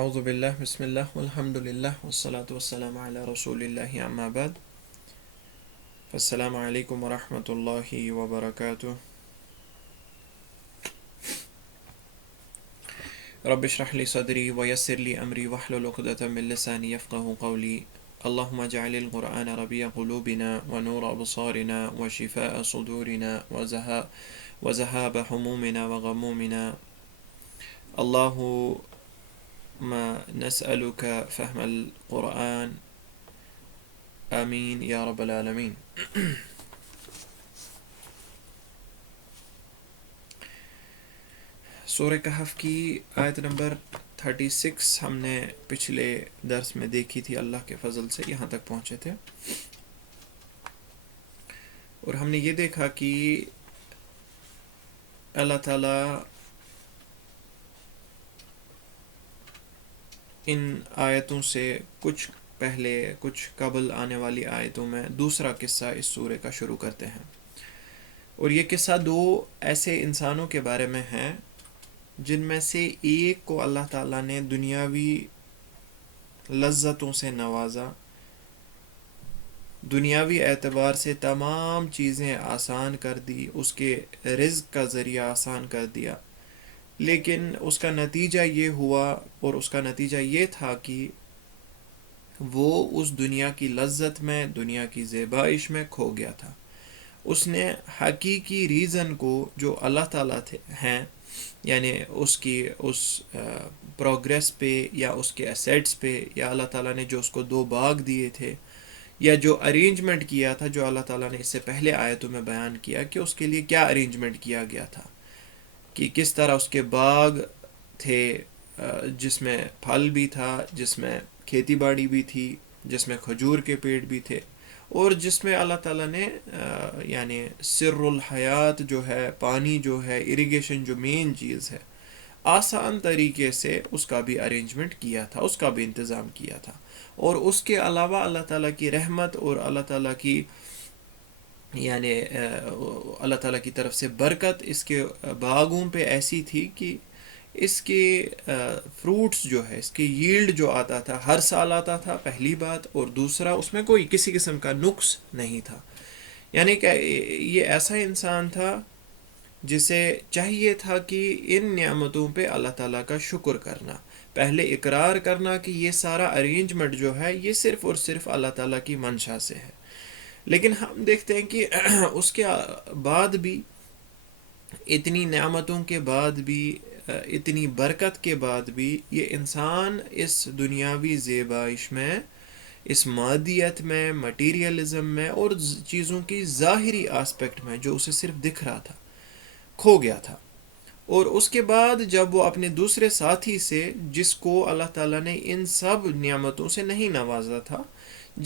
اعوذ باللہ بسم اللہ والحمد للہ والصلاة والسلام علی رسول اللہ اما بعد السلام علیکم ورحمۃ اللہ وبرکاتہ. رب اشرح لی صدری ویسر لی امری واحلل عقدۃ من لسانی یفقهوا قولی. اللهم اجعل القرآن ربيع قلوبنا ونور أبصارنا وشفاء صدورنا وذهاب همومنا وغمومنا. اللهم نسألك فهم القرآن آمین یا رب العالمین. سورہ کہف کی آیت نمبر 36 ہم نے پچھلے درس میں دیکھی تھی. اللہ کے فضل سے یہاں تک پہنچے تھے اور ہم نے یہ دیکھا کہ اللہ تعالیٰ ان آیتوں سے کچھ پہلے کچھ قبل آنے والی آیتوں میں دوسرا قصہ اس سورہ کا شروع کرتے ہیں، اور یہ قصہ دو ایسے انسانوں کے بارے میں ہے جن میں سے ایک کو اللہ تعالیٰ نے دنیاوی لذتوں سے نوازا، دنیاوی اعتبار سے تمام چیزیں آسان کر دی، اس کے رزق کا ذریعہ آسان کر دیا، لیکن اس کا نتیجہ یہ ہوا اور اس کا نتیجہ یہ تھا کہ وہ اس دنیا کی لذت میں، دنیا کی زیبائش میں کھو گیا تھا. اس نے حقیقی ریزن کو جو اللہ تعالیٰ ہیں، یعنی اس کی اس پروگریس پہ یا اس کے ایسیٹس پہ، یا اللہ تعالیٰ نے جو اس کو 2 باغ دیے تھے یا جو ارینجمنٹ کیا تھا، جو اللہ تعالیٰ نے اس سے پہلے آیتوں میں بیان کیا کہ اس کے لیے کیا ارینجمنٹ کیا گیا تھا، کہ کس طرح اس کے باغ تھے جس میں پھل بھی تھا، جس میں کھیتی باڑی بھی تھی، جس میں کھجور کے پیڑ بھی تھے، اور جس میں اللہ تعالیٰ نے یعنی سر الحیات جو ہے، پانی جو ہے، اریگیشن جو مین چیز ہے، آسان طریقے سے اس کا بھی ارینجمنٹ کیا تھا، اس کا بھی انتظام کیا تھا. اور اس کے علاوہ اللہ تعالیٰ کی رحمت اور اللہ تعالیٰ کی یعنی اللہ تعالیٰ کی طرف سے برکت اس کے باغوں پہ ایسی تھی کہ اس کے فروٹس جو ہے، اس کے ییلڈ جو آتا تھا ہر سال آتا تھا، پہلی بات، اور دوسرا اس میں کوئی کسی قسم کا نقص نہیں تھا. یعنی کہ یہ ایسا انسان تھا جسے چاہیے تھا کہ ان نعمتوں پہ اللہ تعالیٰ کا شکر کرنا، پہلے اقرار کرنا کہ یہ سارا ارینجمنٹ جو ہے یہ صرف اور صرف اللہ تعالیٰ کی منشا سے ہے. لیکن ہم دیکھتے ہیں کہ اس کے بعد بھی، اتنی نعمتوں کے بعد بھی، اتنی برکت کے بعد بھی، یہ انسان اس دنیاوی زیبائش میں، اس مادیت میں، مٹیریلزم میں اور چیزوں کی ظاہری آسپیکٹ میں جو اسے صرف دکھ رہا تھا، کھو گیا تھا. اور اس کے بعد جب وہ اپنے دوسرے ساتھی سے، جس کو اللہ تعالیٰ نے ان سب نعمتوں سے نہیں نوازا تھا،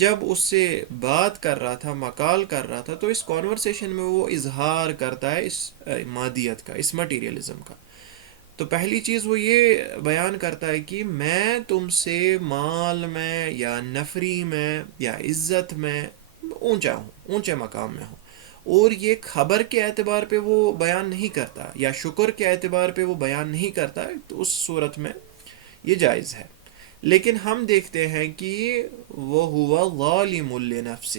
جب اس سے بات کر رہا تھا، مقال کر رہا تھا، تو اس کانورسیشن میں وہ اظہار کرتا ہے اس مادیت کا، اس مٹیریلزم کا. تو پہلی چیز وہ یہ بیان کرتا ہے کہ میں تم سے مال میں یا نفری میں یا عزت میں اونچا ہوں، اونچے مقام میں ہوں. اور یہ خبر کے اعتبار پہ وہ بیان نہیں کرتا یا شکر کے اعتبار پہ وہ بیان نہیں کرتا، تو اس صورت میں یہ جائز ہے. لیکن ہم دیکھتے ہیں کہ وہ ہوا ظالم لنفسہ،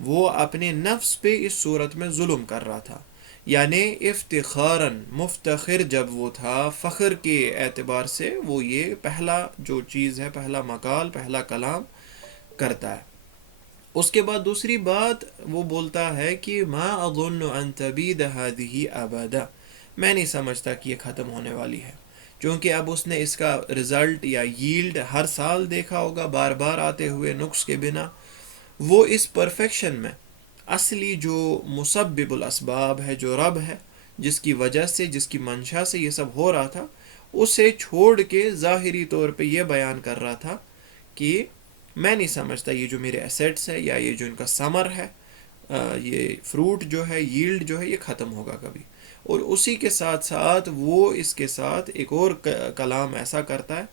وہ اپنے نفس پہ اس صورت میں ظلم کر رہا تھا. یعنی افتخاراً، مفتخر جب وہ تھا، فخر کے اعتبار سے وہ یہ پہلا جو چیز ہے، پہلا مقال، پہلا کلام کرتا ہے. اس کے بعد دوسری بات وہ بولتا ہے کہ ما اظن ان تبید هذه ابدا، میں نہیں سمجھتا کہ یہ ختم ہونے والی ہے. چونکہ اب اس نے اس کا رزلٹ یا ییلڈ ہر سال دیکھا ہوگا، بار بار آتے ہوئے نقص کے بنا. وہ اس پرفیکشن میں اصلی جو مسبب الاسباب ہے، جو رب ہے، جس کی وجہ سے، جس کی منشا سے یہ سب ہو رہا تھا، اسے چھوڑ کے ظاہری طور پہ یہ بیان کر رہا تھا کہ میں نہیں سمجھتا یہ جو میرے ایسیٹس ہے یا یہ جو ان کا ثمر ہے، یہ فروٹ جو ہے، ییلڈ جو ہے، یہ ختم ہوگا کبھی. اور اسی کے ساتھ ساتھ وہ اس کے ساتھ ایک اور کلام ایسا کرتا ہے،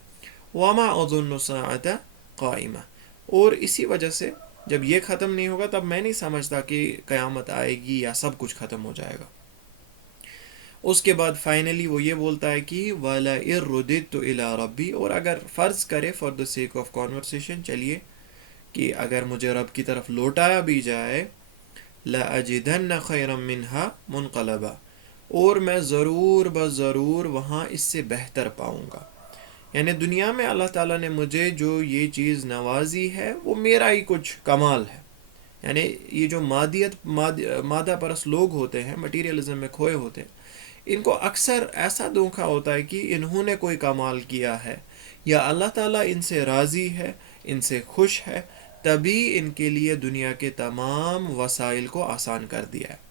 وَمَا أَظُنُّ السَّاعَةَ قَائِمَةً، اور اسی وجہ سے جب یہ ختم نہیں ہوگا تب میں نہیں سمجھتا کہ قیامت آئے گی یا سب کچھ ختم ہو جائے گا. اس کے بعد فائنلی وہ یہ بولتا ہے کہ وَلَئِن رُدِدتُّ إِلَىٰ رَبِّي، اور اگر فرض کرے for the sake of conversation, چلیے کہ اگر مجھے رب کی طرف لوٹایا بھی جائے، لَأَجِدَنَّ خَيْرًا مِّنْهَا مُنْقَلَبًا، اور میں ضرور ضرور وہاں اس سے بہتر پاؤں گا. یعنی دنیا میں اللہ تعالیٰ نے مجھے جو یہ چیز نوازی ہے وہ میرا ہی کچھ کمال ہے. یعنی یہ جو مادہ پرست لوگ ہوتے ہیں، مٹیریلزم میں کھوئے ہوتے ہیں، ان کو اکثر ایسا دھوکہ ہوتا ہے کہ انہوں نے کوئی کمال کیا ہے یا اللہ تعالیٰ ان سے راضی ہے، ان سے خوش ہے، تبھی ان کے لیے دنیا کے تمام وسائل کو آسان کر دیا ہے.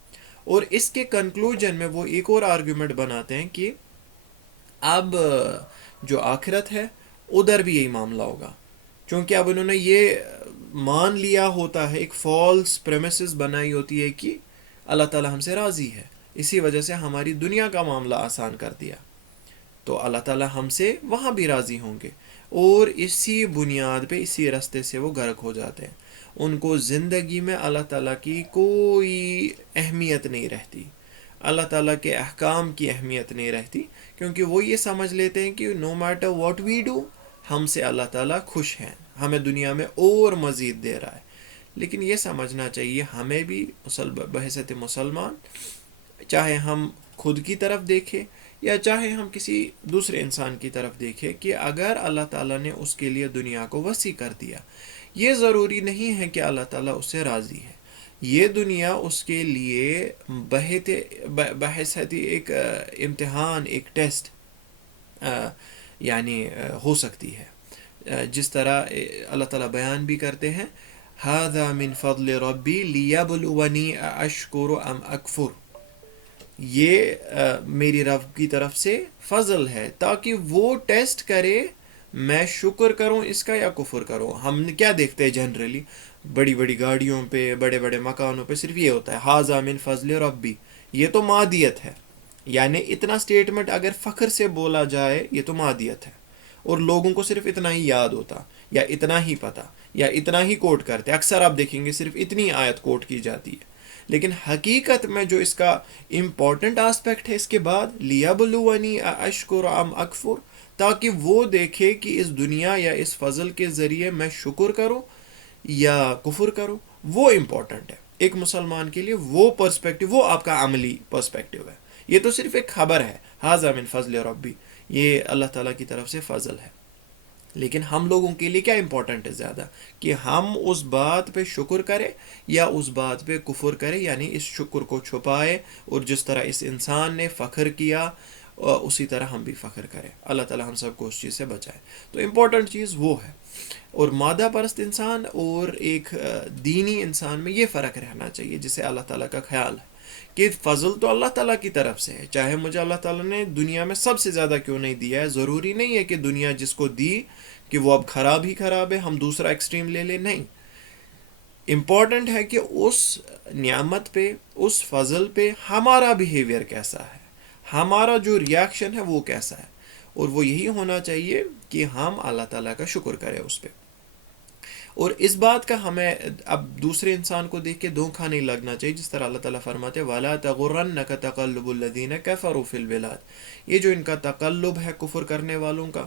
اور اس کے کنکلوژن میں وہ ایک اور آرگومنٹ بناتے ہیں کہ اب جو آخرت ہے ادھر بھی یہی معاملہ ہوگا، چونکہ اب انہوں نے یہ مان لیا ہوتا ہے، ایک فالس پریمیسز بنائی ہوتی ہے کہ اللہ تعالیٰ ہم سے راضی ہے، اسی وجہ سے ہماری دنیا کا معاملہ آسان کر دیا، تو اللہ تعالیٰ ہم سے وہاں بھی راضی ہوں گے. اور اسی بنیاد پہ، اسی راستے سے وہ غرق ہو جاتے ہیں. ان کو زندگی میں اللہ تعالیٰ کی کوئی اہمیت نہیں رہتی، اللہ تعالیٰ کے احکام کی اہمیت نہیں رہتی، کیونکہ وہ یہ سمجھ لیتے ہیں کہ no matter what we do, ہم سے اللہ تعالیٰ خوش ہیں، ہمیں دنیا میں اور مزید دے رہا ہے. لیکن یہ سمجھنا چاہیے ہمیں بھی بحیثیت مسلمان، چاہے ہم خود کی طرف دیکھیں یا چاہے ہم کسی دوسرے انسان کی طرف دیکھیں، کہ اگر اللہ تعالیٰ نے اس کے لیے دنیا کو وسیع کر دیا، یہ ضروری نہیں ہے کہ اللہ تعالیٰ اس سے راضی ہے. یہ دنیا اس کے لیے بحیثیت ایک امتحان، ایک ٹیسٹ یعنی ہو سکتی ہے. جس طرح اللہ تعالیٰ بیان بھی کرتے ہیں، هذا من فضل ربی لیبلونی اشکر ام اکفر، یہ میری رب کی طرف سے فضل ہے تاکہ وہ ٹیسٹ کرے میں شکر کروں اس کا یا کفر کروں. ہم کیا دیکھتے ہیں جنرلی بڑی بڑی گاڑیوں پہ، بڑے بڑے مکانوں پہ صرف یہ ہوتا ہے ھذا من فضل ربی، یہ تو مادیت ہے. یعنی اتنا سٹیٹمنٹ اگر فخر سے بولا جائے یہ تو مادیت ہے، اور لوگوں کو صرف اتنا ہی یاد ہوتا یا اتنا ہی پتہ یا اتنا ہی کوٹ کرتے. اکثر آپ دیکھیں گے صرف اتنی آیت کوٹ کی جاتی ہے، لیکن حقیقت میں جو اس کا امپورٹنٹ آسپیکٹ ہے اس کے بعد لیبلونی اشکر ام اکفر، تاکہ وہ دیکھے کہ اس دنیا یا اس فضل کے ذریعے میں شکر کروں یا کفر کروں، وہ امپورٹنٹ ہے. ایک مسلمان کے لیے وہ پرسپیکٹیو، وہ آپ کا عملی پرسپیکٹیو ہے. یہ تو صرف ایک خبر ہے، ھذا من فضل ربی، یہ اللہ تعالیٰ کی طرف سے فضل ہے. لیکن ہم لوگوں کے لیے کیا امپورٹنٹ ہے زیادہ، کہ ہم اس بات پہ شکر کریں یا اس بات پہ کفر کریں، یعنی اس شکر کو چھپائے، اور جس طرح اس انسان نے فخر کیا اسی طرح ہم بھی فخر کریں. اللہ تعالیٰ ہم سب کو اس چیز سے بچائے. تو امپورٹنٹ چیز وہ ہے. اور مادہ پرست انسان اور ایک دینی انسان میں یہ فرق رہنا چاہیے جسے اللہ تعالیٰ کا خیال ہے کہ فضل تو اللہ تعالیٰ کی طرف سے ہے. چاہے مجھے اللہ تعالیٰ نے دنیا میں سب سے زیادہ کیوں نہیں دیا ہے، ضروری نہیں ہے کہ دنیا جس کو دی کہ وہ اب خراب ہی خراب ہے، ہم دوسرا ایکسٹریم لے لیں. نہیں، امپورٹنٹ ہے کہ اس نعمت پہ، اس فضل پہ ہمارا بیہیویئر کیسا ہے، ہمارا جو ریاکشن ہے وہ کیسا ہے. اور وہ یہی ہونا چاہیے کہ ہم اللہ تعالیٰ کا شکر کریں اس پہ. اور اس بات کا ہمیں اب دوسرے انسان کو دیکھ کے دھوکہ نہیں لگنا چاہیے، جس طرح اللہ تعالیٰ فرماتے ہیں وَلَا تَغُرَّنَّكَ تَقَلُّبُ الَّذِينَ كَفَرُوا فِي الْبِلَادِ. یہ جو ان کا تقلب ہے کفر کرنے والوں کا،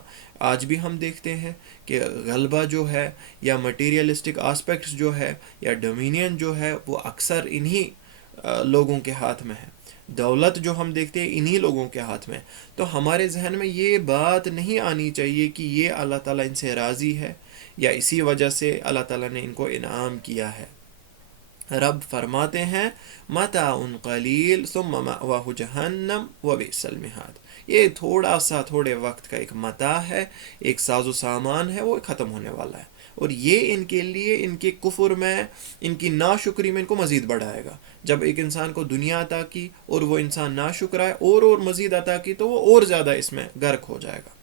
آج بھی ہم دیکھتے ہیں کہ غلبہ جو ہے یا مٹیریلسٹک آسپیکٹس جو ہے یا ڈومینین جو ہے وہ اکثر انہی لوگوں کے ہاتھ میں ہے. دولت جو ہم دیکھتے ہیں انہی لوگوں کے ہاتھ میں. تو ہمارے ذہن میں یہ بات نہیں آنی چاہیے کہ یہ اللہ تعالیٰ ان سے راضی ہے یا اسی وجہ سے اللہ تعالیٰ نے ان کو انعام کیا ہے. رب فرماتے ہیں متاع قلیل ثم مأواہ جہنم وبئس المہاد. یہ تھوڑے وقت کا ایک متاع ہے، ایک ساز و سامان ہے، وہ ختم ہونے والا ہے. اور یہ ان کے لیے، ان کے کفر میں، ان کی ناشکری میں ان کو مزید بڑھائے گا. جب ایک انسان کو دنیا عطا کی اور وہ انسان ناشکر ہے اور مزید عطا کی تو وہ اور زیادہ اس میں غرق ہو جائے گا.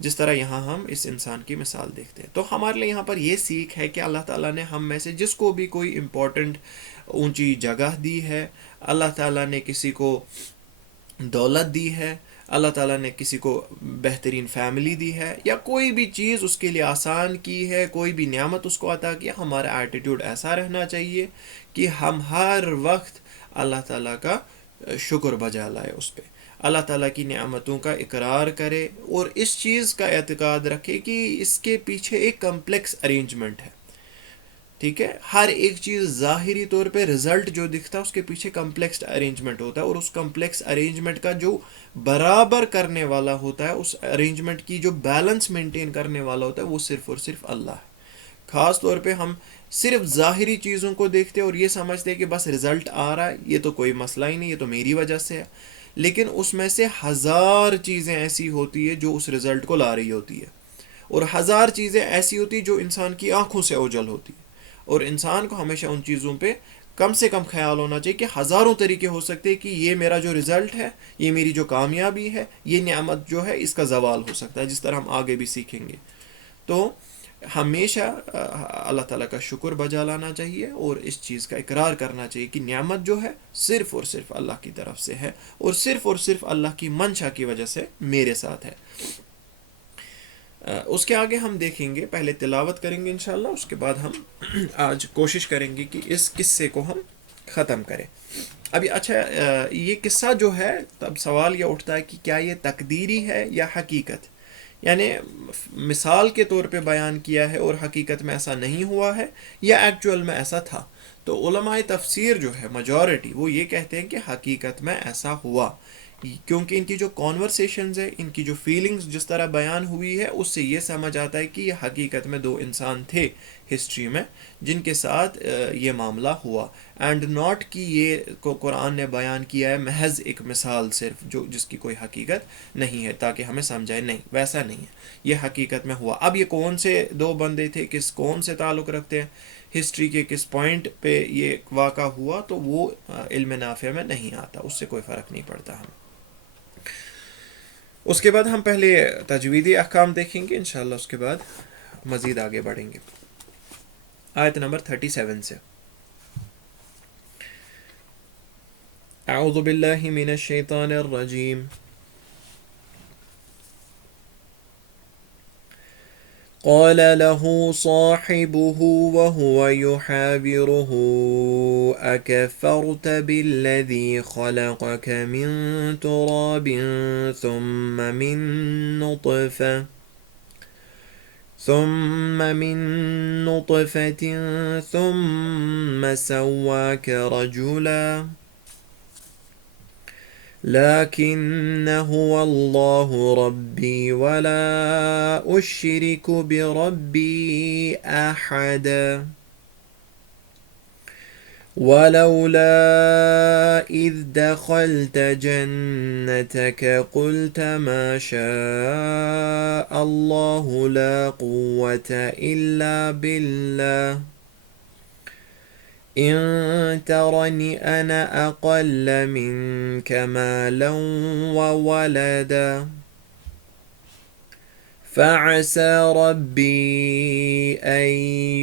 جس طرح یہاں ہم اس انسان کی مثال دیکھتے ہیں. تو ہمارے لیے یہاں پر یہ سیکھ ہے کہ اللہ تعالیٰ نے ہم میں سے جس کو بھی کوئی امپورٹنٹ اونچی جگہ دی ہے، اللہ تعالیٰ نے کسی کو دولت دی ہے، اللہ تعالیٰ نے کسی کو بہترین فیملی دی ہے، یا کوئی بھی چیز اس کے لیے آسان کی ہے، کوئی بھی نعمت اس کو عطا کیا، ہمارا ایٹیٹیوڈ ایسا رہنا چاہیے کہ ہم ہر وقت اللہ تعالیٰ کا شکر بجا لائے اس پہ. اللہ تعالیٰ کی نعمتوں کا اقرار کرے اور اس چیز کا اعتقاد رکھے کہ اس کے پیچھے ایک کمپلیکس ارینجمنٹ ہے. ٹھیک ہے، ہر ایک چیز ظاہری طور پہ رزلٹ جو دکھتا ہے اس کے پیچھے کمپلیکس ارینجمنٹ ہوتا ہے، اور اس کمپلیکس ارینجمنٹ کا جو برابر کرنے والا ہوتا ہے، اس ارینجمنٹ کی جو بیلنس مینٹین کرنے والا ہوتا ہے، وہ صرف اور صرف اللہ ہے. خاص طور پہ ہم صرف ظاہری چیزوں کو دیکھتے اور یہ سمجھتے کہ بس رزلٹ آ رہا ہے، یہ تو کوئی مسئلہ ہی نہیں، یہ تو میری وجہ سے ہے. لیکن اس میں سے ہزار چیزیں ایسی ہوتی ہے جو اس رزلٹ کو لا رہی ہوتی ہے، اور ہزار چیزیں ایسی ہوتی جو انسان کی آنکھوں سے اوجھل ہوتی ہے. اور انسان کو ہمیشہ ان چیزوں پہ کم سے کم خیال ہونا چاہیے کہ ہزاروں طریقے ہو سکتے ہیں کہ یہ میرا جو رزلٹ ہے، یہ میری جو کامیابی ہے، یہ نعمت جو ہے، اس کا زوال ہو سکتا ہے، جس طرح ہم آگے بھی سیکھیں گے. تو ہمیشہ اللہ تعالیٰ کا شکر بجا لانا چاہیے اور اس چیز کا اقرار کرنا چاہیے کہ نعمت جو ہے صرف اور صرف اللہ کی طرف سے ہے، اور صرف اللہ کی منشا کی وجہ سے میرے ساتھ ہے. اس کے آگے ہم دیکھیں گے، پہلے تلاوت کریں گے انشاءاللہ، اس کے بعد ہم آج کوشش کریں گے کہ اس قصے کو ہم ختم کریں. ابھی اچھا، یہ قصہ جو ہے، تب سوال یہ اٹھتا ہے کہ کیا یہ تقدیری ہے یا حقیقت؟ یعنی مثال کے طور پہ بیان کیا ہے اور حقیقت میں ایسا نہیں ہوا ہے، یا ایکچول میں ایسا تھا؟ تو علماء تفسیر جو ہے میجورٹی وہ یہ کہتے ہیں کہ حقیقت میں ایسا ہوا، کیونکہ ان کی جو کانورسیشنز ہے، ان کی جو فیلنگز جس طرح بیان ہوئی ہے، اس سے یہ سمجھ آتا ہے کہ یہ حقیقت میں دو انسان تھے ہسٹری میں جن کے ساتھ یہ معاملہ ہوا، اینڈ ناٹ کہ یہ کو قرآن نے بیان کیا ہے محض ایک مثال صرف جو جس کی کوئی حقیقت نہیں ہے تاکہ ہمیں سمجھائے. نہیں، ویسا نہیں ہے، یہ حقیقت میں ہوا. اب یہ کون سے دو بندے تھے، کس کون سے تعلق رکھتے ہیں، ہسٹری کے کس پوائنٹ پہ یہ واقع ہوا، تو وہ علم نافع میں نہیں آتا، اس سے کوئی فرق نہیں پڑتا ہمیں. اس کے بعد ہم پہلے تجویدی احکام دیکھیں گے انشاءاللہ، اس کے بعد مزید آگے بڑھیں گے. آیت نمبر 37 سے. اعوذ باللہ من الشیطان الرجیم. قال له صاحبه وهو يحاوره أكفرت بالذي خلقك من تراب ثم من نطفة ثم سواك رجلا لكن هو الله ربي ولا أشرك بربي أحدا ولولا إذ دخلت جنتك قلت ما شاء الله لا قوة إلا بالله إن ترني أنا أقل منك مالا وولدا فعسى ربي أن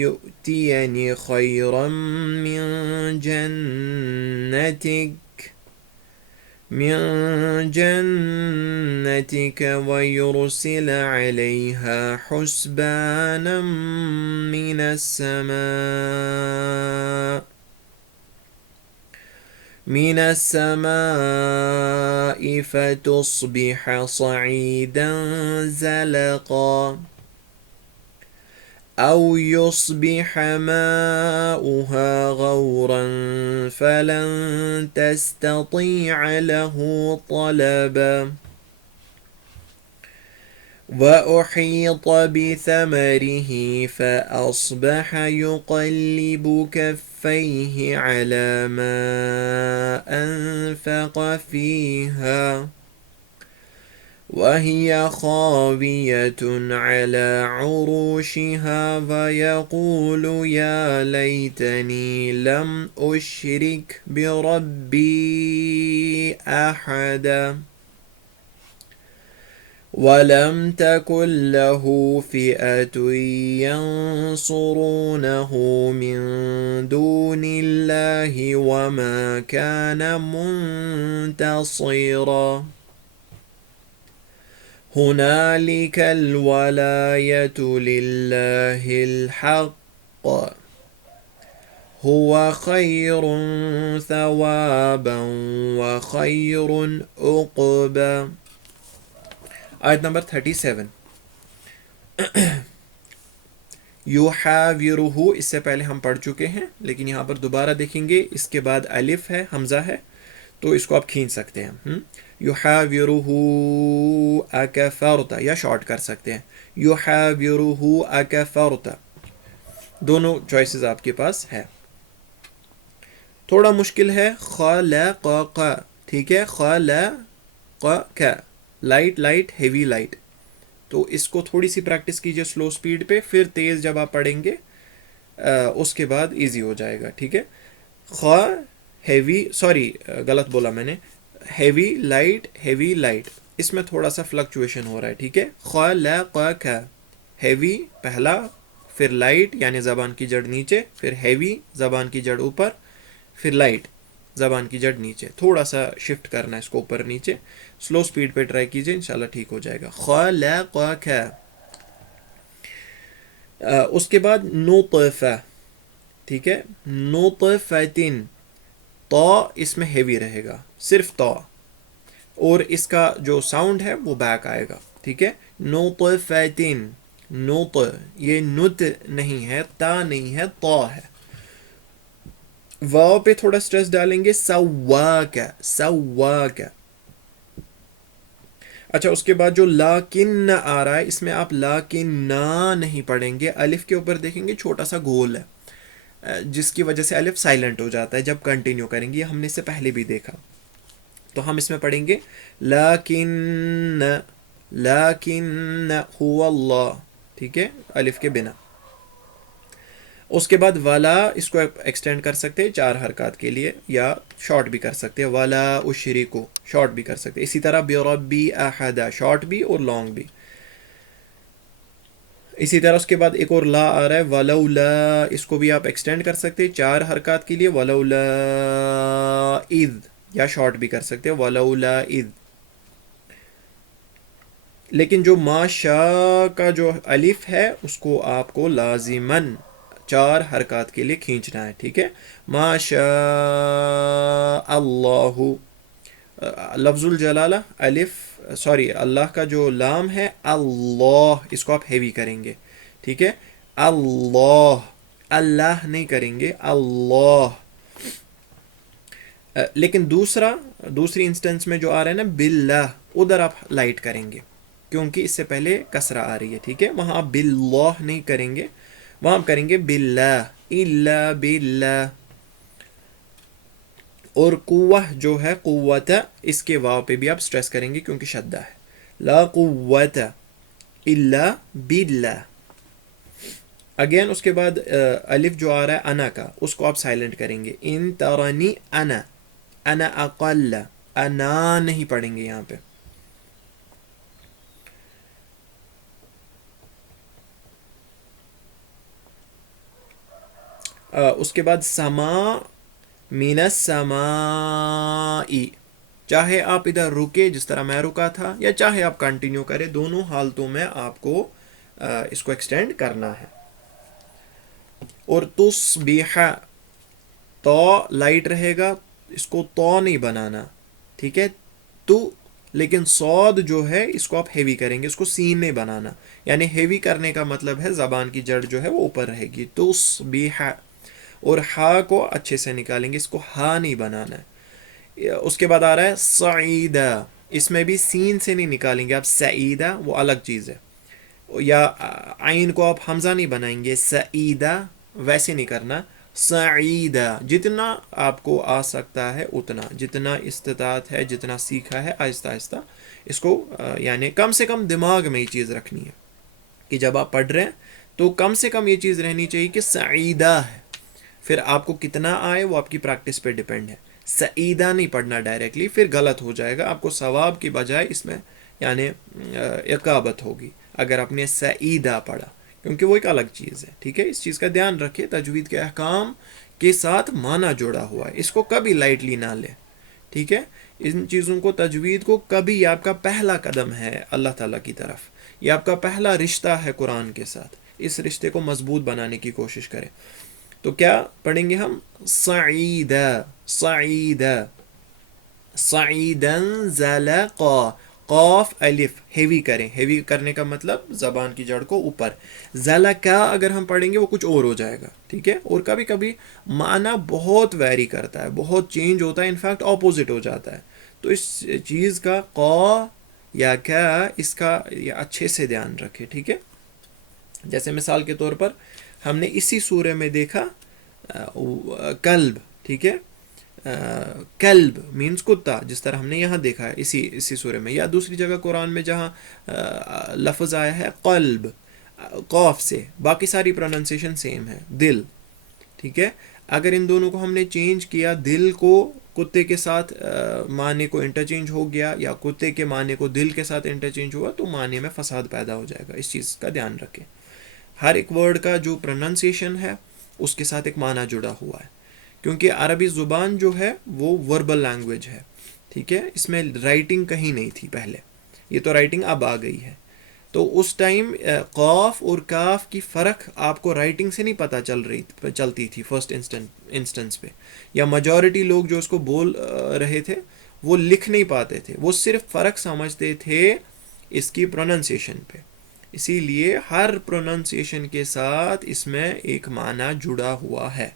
يؤتيني خيرا من جنتك ويرسل عليها حسبانا من السماء فتصبح صعيدا زلقا أو يصبح ماؤها غورا فلن تستطيع له طلبا وأحيط بثمره فأصبح يقلب كفيه على ما أنفق فيها وهي خاوية على عروشها ويقول يا ليتني لم أشرك بربي أحدا ولم تكن له فئة ينصرونه من دون الله وما كان منتصرا هنالك الولاية لله الحق هو خير ثوابا وخير عقبا. آیت نمبر 37. یحاورہ اس سے پہلے ہم پڑھ چکے ہیں، لیکن یہاں پر دوبارہ دیکھیں گے، اس کے بعد الف ہے، حمزہ ہے، تو اس کو آپ کھینچ سکتے ہیں. یحاورہ اکفرت، یا شارٹ کر سکتے ہیں یحاورہ اکفرت. دونوں چوائسز آپ کے پاس ہے. تھوڑا مشکل ہے خلقک، ٹھیک ہے، خلقک، لائٹ لائٹ ہیوی لائٹ. تو اس کو تھوڑی سی پریکٹس کیجئے سلو سپیڈ پہ، پھر تیز جب آپ پڑھیں گے اس کے بعد ایزی ہو جائے گا. ٹھیک ہے، ہیوی، سوری غلط بولا میں نے، ہیوی لائٹ، اس میں تھوڑا سا فلکچویشن ہو رہا ہے. ٹھیک ہے، خلقک، ہیوی پہلا، پھر لائٹ یعنی زبان کی جڑ نیچے، پھر ہیوی زبان کی جڑ اوپر، پھر لائٹ زبان کی جڑ نیچے. تھوڑا سا شفٹ کرنا ہے اس کو اوپر نیچے. سلو سپیڈ پہ ٹرائی کیجئے، انشاءاللہ ٹھیک ہو جائے گا. خلقک. اس کے بعد نطفہ، ٹھیک ہے، نطفتن، تو اس میں ہیوی رہے گا، صرف تو، اور اس کا جو ساؤنڈ ہے وہ بیک آئے گا. ٹھیک ہے، نطفتن، نوط، یہ نت نہیں ہے، تا نہیں ہے، تو ہے. واو پہ تھوڑا سٹریس ڈالیں گے، سواک، سواک. اچھا، اس کے بعد جو لاکن آ رہا ہے، اس میں آپ لاکن نہیں پڑھیں گے. الف کے اوپر دیکھیں گے چھوٹا سا گول ہے، جس کی وجہ سے الف سائلنٹ ہو جاتا ہے جب کنٹینیو کریں گے. یہ ہم نے اس سے پہلے بھی دیکھا. تو ہم اس میں پڑھیں گے لاکن، لاکن هو اللہ، ٹھیک ہے، الف کے بنا. اس کے بعد والا، اس کو ایکسٹینڈ کر سکتے ہیں 4 حرکات کے لیے، یا شارٹ بھی کر سکتے ہیں، والا اشرکو، شارٹ بھی کر سکتے ہیں. اسی طرح بربی احد، شارٹ بھی اور لانگ بھی. اسی طرح اس کے بعد ایک اور لا آ رہا ہے، ولولا، اس کو بھی آپ ایکسٹینڈ کر سکتے ہیں 4 حرکات کے لیے، ولولا اذ، یا شارٹ بھی کر سکتے ہیں ولولا اذ. لیکن جو ما شاء کا جو الف ہے اس کو آپ کو لازماً 4 حرکات کے لیے کھینچنا ہے. ٹھیک ہے، ما شاء اللہ، لفظ الجلالہ الف، سوری اللہ کا جو لام ہے اللہ، اس کو آپ ہیوی کریں گے. ٹھیک ہے، اللہ، اللہ نہیں کریں گے، اللہ. لیکن دوسری انسٹنس میں جو آ رہا ہے نا باللہ، ادھر آپ لائٹ کریں گے کیونکہ اس سے پہلے کسرہ آ رہی ہے. ٹھیک ہے، وہاں آپ باللہ نہیں کریں گے، وہاں آپ کریں گے باللہ، الا باللہ. اور قوہ جو ہے قوت، اس کے واو پہ بھی آپ سٹریس کریں گے کیونکہ شدہ ہے. لا قوت الا باللہ. اگین اس کے بعد الف جو آ رہا ہے انا کا، اس کو آپ سائلنٹ کریں گے. ان ترانی انا، انا اقل، انا نہیں پڑھیں گے یہاں پہ. اس کے بعد سما، من السماء، چاہے آپ ادھر رکے جس طرح میں رکا تھا، یا چاہے آپ کنٹینیو کریں، دونوں حالتوں میں آپ کو اس کو ایکسٹینڈ کرنا ہے. اور تصبح، تو لائٹ رہے گا، اس کو تو نہیں بنانا. ٹھیک ہے، تو، لیکن صاد جو ہے اس کو آپ ہیوی کریں گے، اس کو سین نہیں بنانا. یعنی ہیوی کرنے کا مطلب ہے زبان کی جڑ جو ہے وہ اوپر رہے گی. تصبح، اور ہا کو اچھے سے نکالیں گے، اس کو ہا نہیں بنانا ہے. اس کے بعد آ رہا ہے سعیدہ، اس میں بھی سین سے نہیں نکالیں گے آپ، سعیدہ وہ الگ چیز ہے. یا عین کو آپ حمزہ نہیں بنائیں گے، سعیدہ ویسے نہیں کرنا. سعیدہ، جتنا آپ کو آ سکتا ہے اتنا، جتنا استطاعت ہے، جتنا سیکھا ہے، آہستہ آہستہ اس کو یعنی کم سے کم دماغ میں یہ چیز رکھنی ہے کہ جب آپ پڑھ رہے ہیں تو کم سے کم یہ چیز رہنی چاہیے کہ سعیدہ ہے. پھر آپ کو کتنا آئے وہ آپ کی پریکٹس پہ ڈیپینڈ ہے. سعیدہ نہیں پڑھنا ڈائریکٹلی، پھر غلط ہو جائے گا. آپ کو ثواب کی بجائے اس میں یعنی عقابت ہوگی اگر آپ نے سعیدہ پڑھا، کیونکہ وہ ایک الگ چیز ہے. ٹھیک ہے، اس چیز کا دھیان رکھیں، تجوید کے احکام کے ساتھ معنی جوڑا ہوا ہے، اس کو کبھی لائٹلی نہ لیں. ٹھیک ہے، ان چیزوں کو، تجوید کو کبھی، یہ آپ کا پہلا قدم ہے اللہ تعالیٰ کی طرف، یہ آپ کا پہلا رشتہ ہے قرآن کے ساتھ. اس رشتے کو مضبوط بنانے کی کوشش کریں. تو کیا پڑھیں گے ہم؟ صعیدا، صعیدا، صعیدن زلقا، قاف الف ہیوی کریں، ہیوی کرنے کا مطلب زبان کی جڑ کو اوپر. زلقا اگر ہم پڑھیں گے وہ کچھ اور ہو جائے گا، ٹھیک ہے. اور کبھی کبھی معنی بہت ویری کرتا ہے، بہت چینج ہوتا ہے، انفیکٹ اپوزٹ ہو جاتا ہے. تو اس چیز کا قا یا کیا، اس کا یہ اچھے سے دھیان رکھے، ٹھیک ہے. جیسے مثال کے طور پر ہم نے اسی سورہ میں دیکھا کلب، ٹھیک ہے. کلب مینس کتا، جس طرح ہم نے یہاں دیکھا ہے اسی سورہ میں، یا دوسری جگہ قرآن میں جہاں لفظ آیا ہے قلب قاف سے، باقی ساری پروننسیشن سیم ہے، دل، ٹھیک ہے. اگر ان دونوں کو ہم نے چینج کیا، دل کو کتے کے ساتھ معنی کو انٹرچینج ہو گیا، یا کتے کے معنی کو دل کے ساتھ انٹرچینج ہوا، تو معنی میں فساد پیدا ہو جائے گا. اس چیز کا دھیان رکھیں. ہر ایک ورڈ کا جو پروننسیشن ہے اس کے ساتھ ایک معنی جڑا ہوا ہے، کیونکہ عربی زبان جو ہے وہ وربل لینگویج ہے، ٹھیک ہے. اس میں رائٹنگ کہیں نہیں تھی پہلے، یہ تو رائٹنگ اب آ گئی ہے. تو اس ٹائم قاف اور کاف کی فرق آپ کو رائٹنگ سے نہیں پتہ چلتی تھی فرسٹ انسٹنس پہ، یا میجورٹی لوگ جو اس کو بول رہے تھے وہ لکھ نہیں پاتے تھے، وہ صرف فرق سمجھتے تھے اس کی پروننسیشن پہ. اسی لیے ہر پروننسیشن کے ساتھ اس میں ایک معنی جڑا ہوا ہے،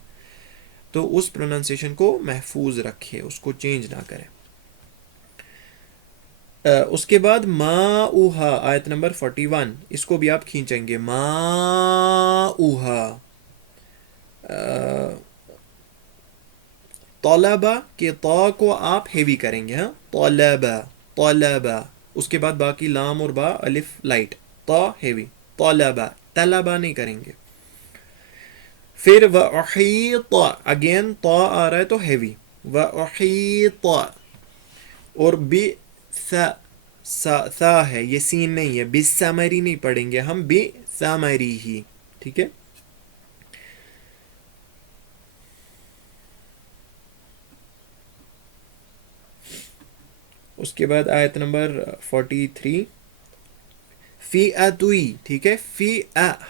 تو اس پروننسیشن کو محفوظ رکھے، اس کو چینج نہ کرے. اس کے بعد ما اوہا، آیت نمبر 41، اس کو بھی آپ کھینچیں گے. ما اوہا، طلبہ کے طا کو آپ ہیوی کریں گے، ہاں، طلبہ، طلبہ. اس کے بعد باقی لام اور با الف لائٹ، طا ہیوی، طلبہ، طلبہ نہیں کریں گے. پھر وَأُحِيطَ، اگین طا آ رہا ہے تو ہیوی، وَأُحِيطَ. اور ثا ہے، یہ سین نہیں ہے، بِالثَّمَرِ نہیں پڑھیں گے ہم، بِثَمَرِهِ، ٹھیک ہے. اس کے بعد آیت نمبر 43، فی اتوئی، ٹھیک ہے. فی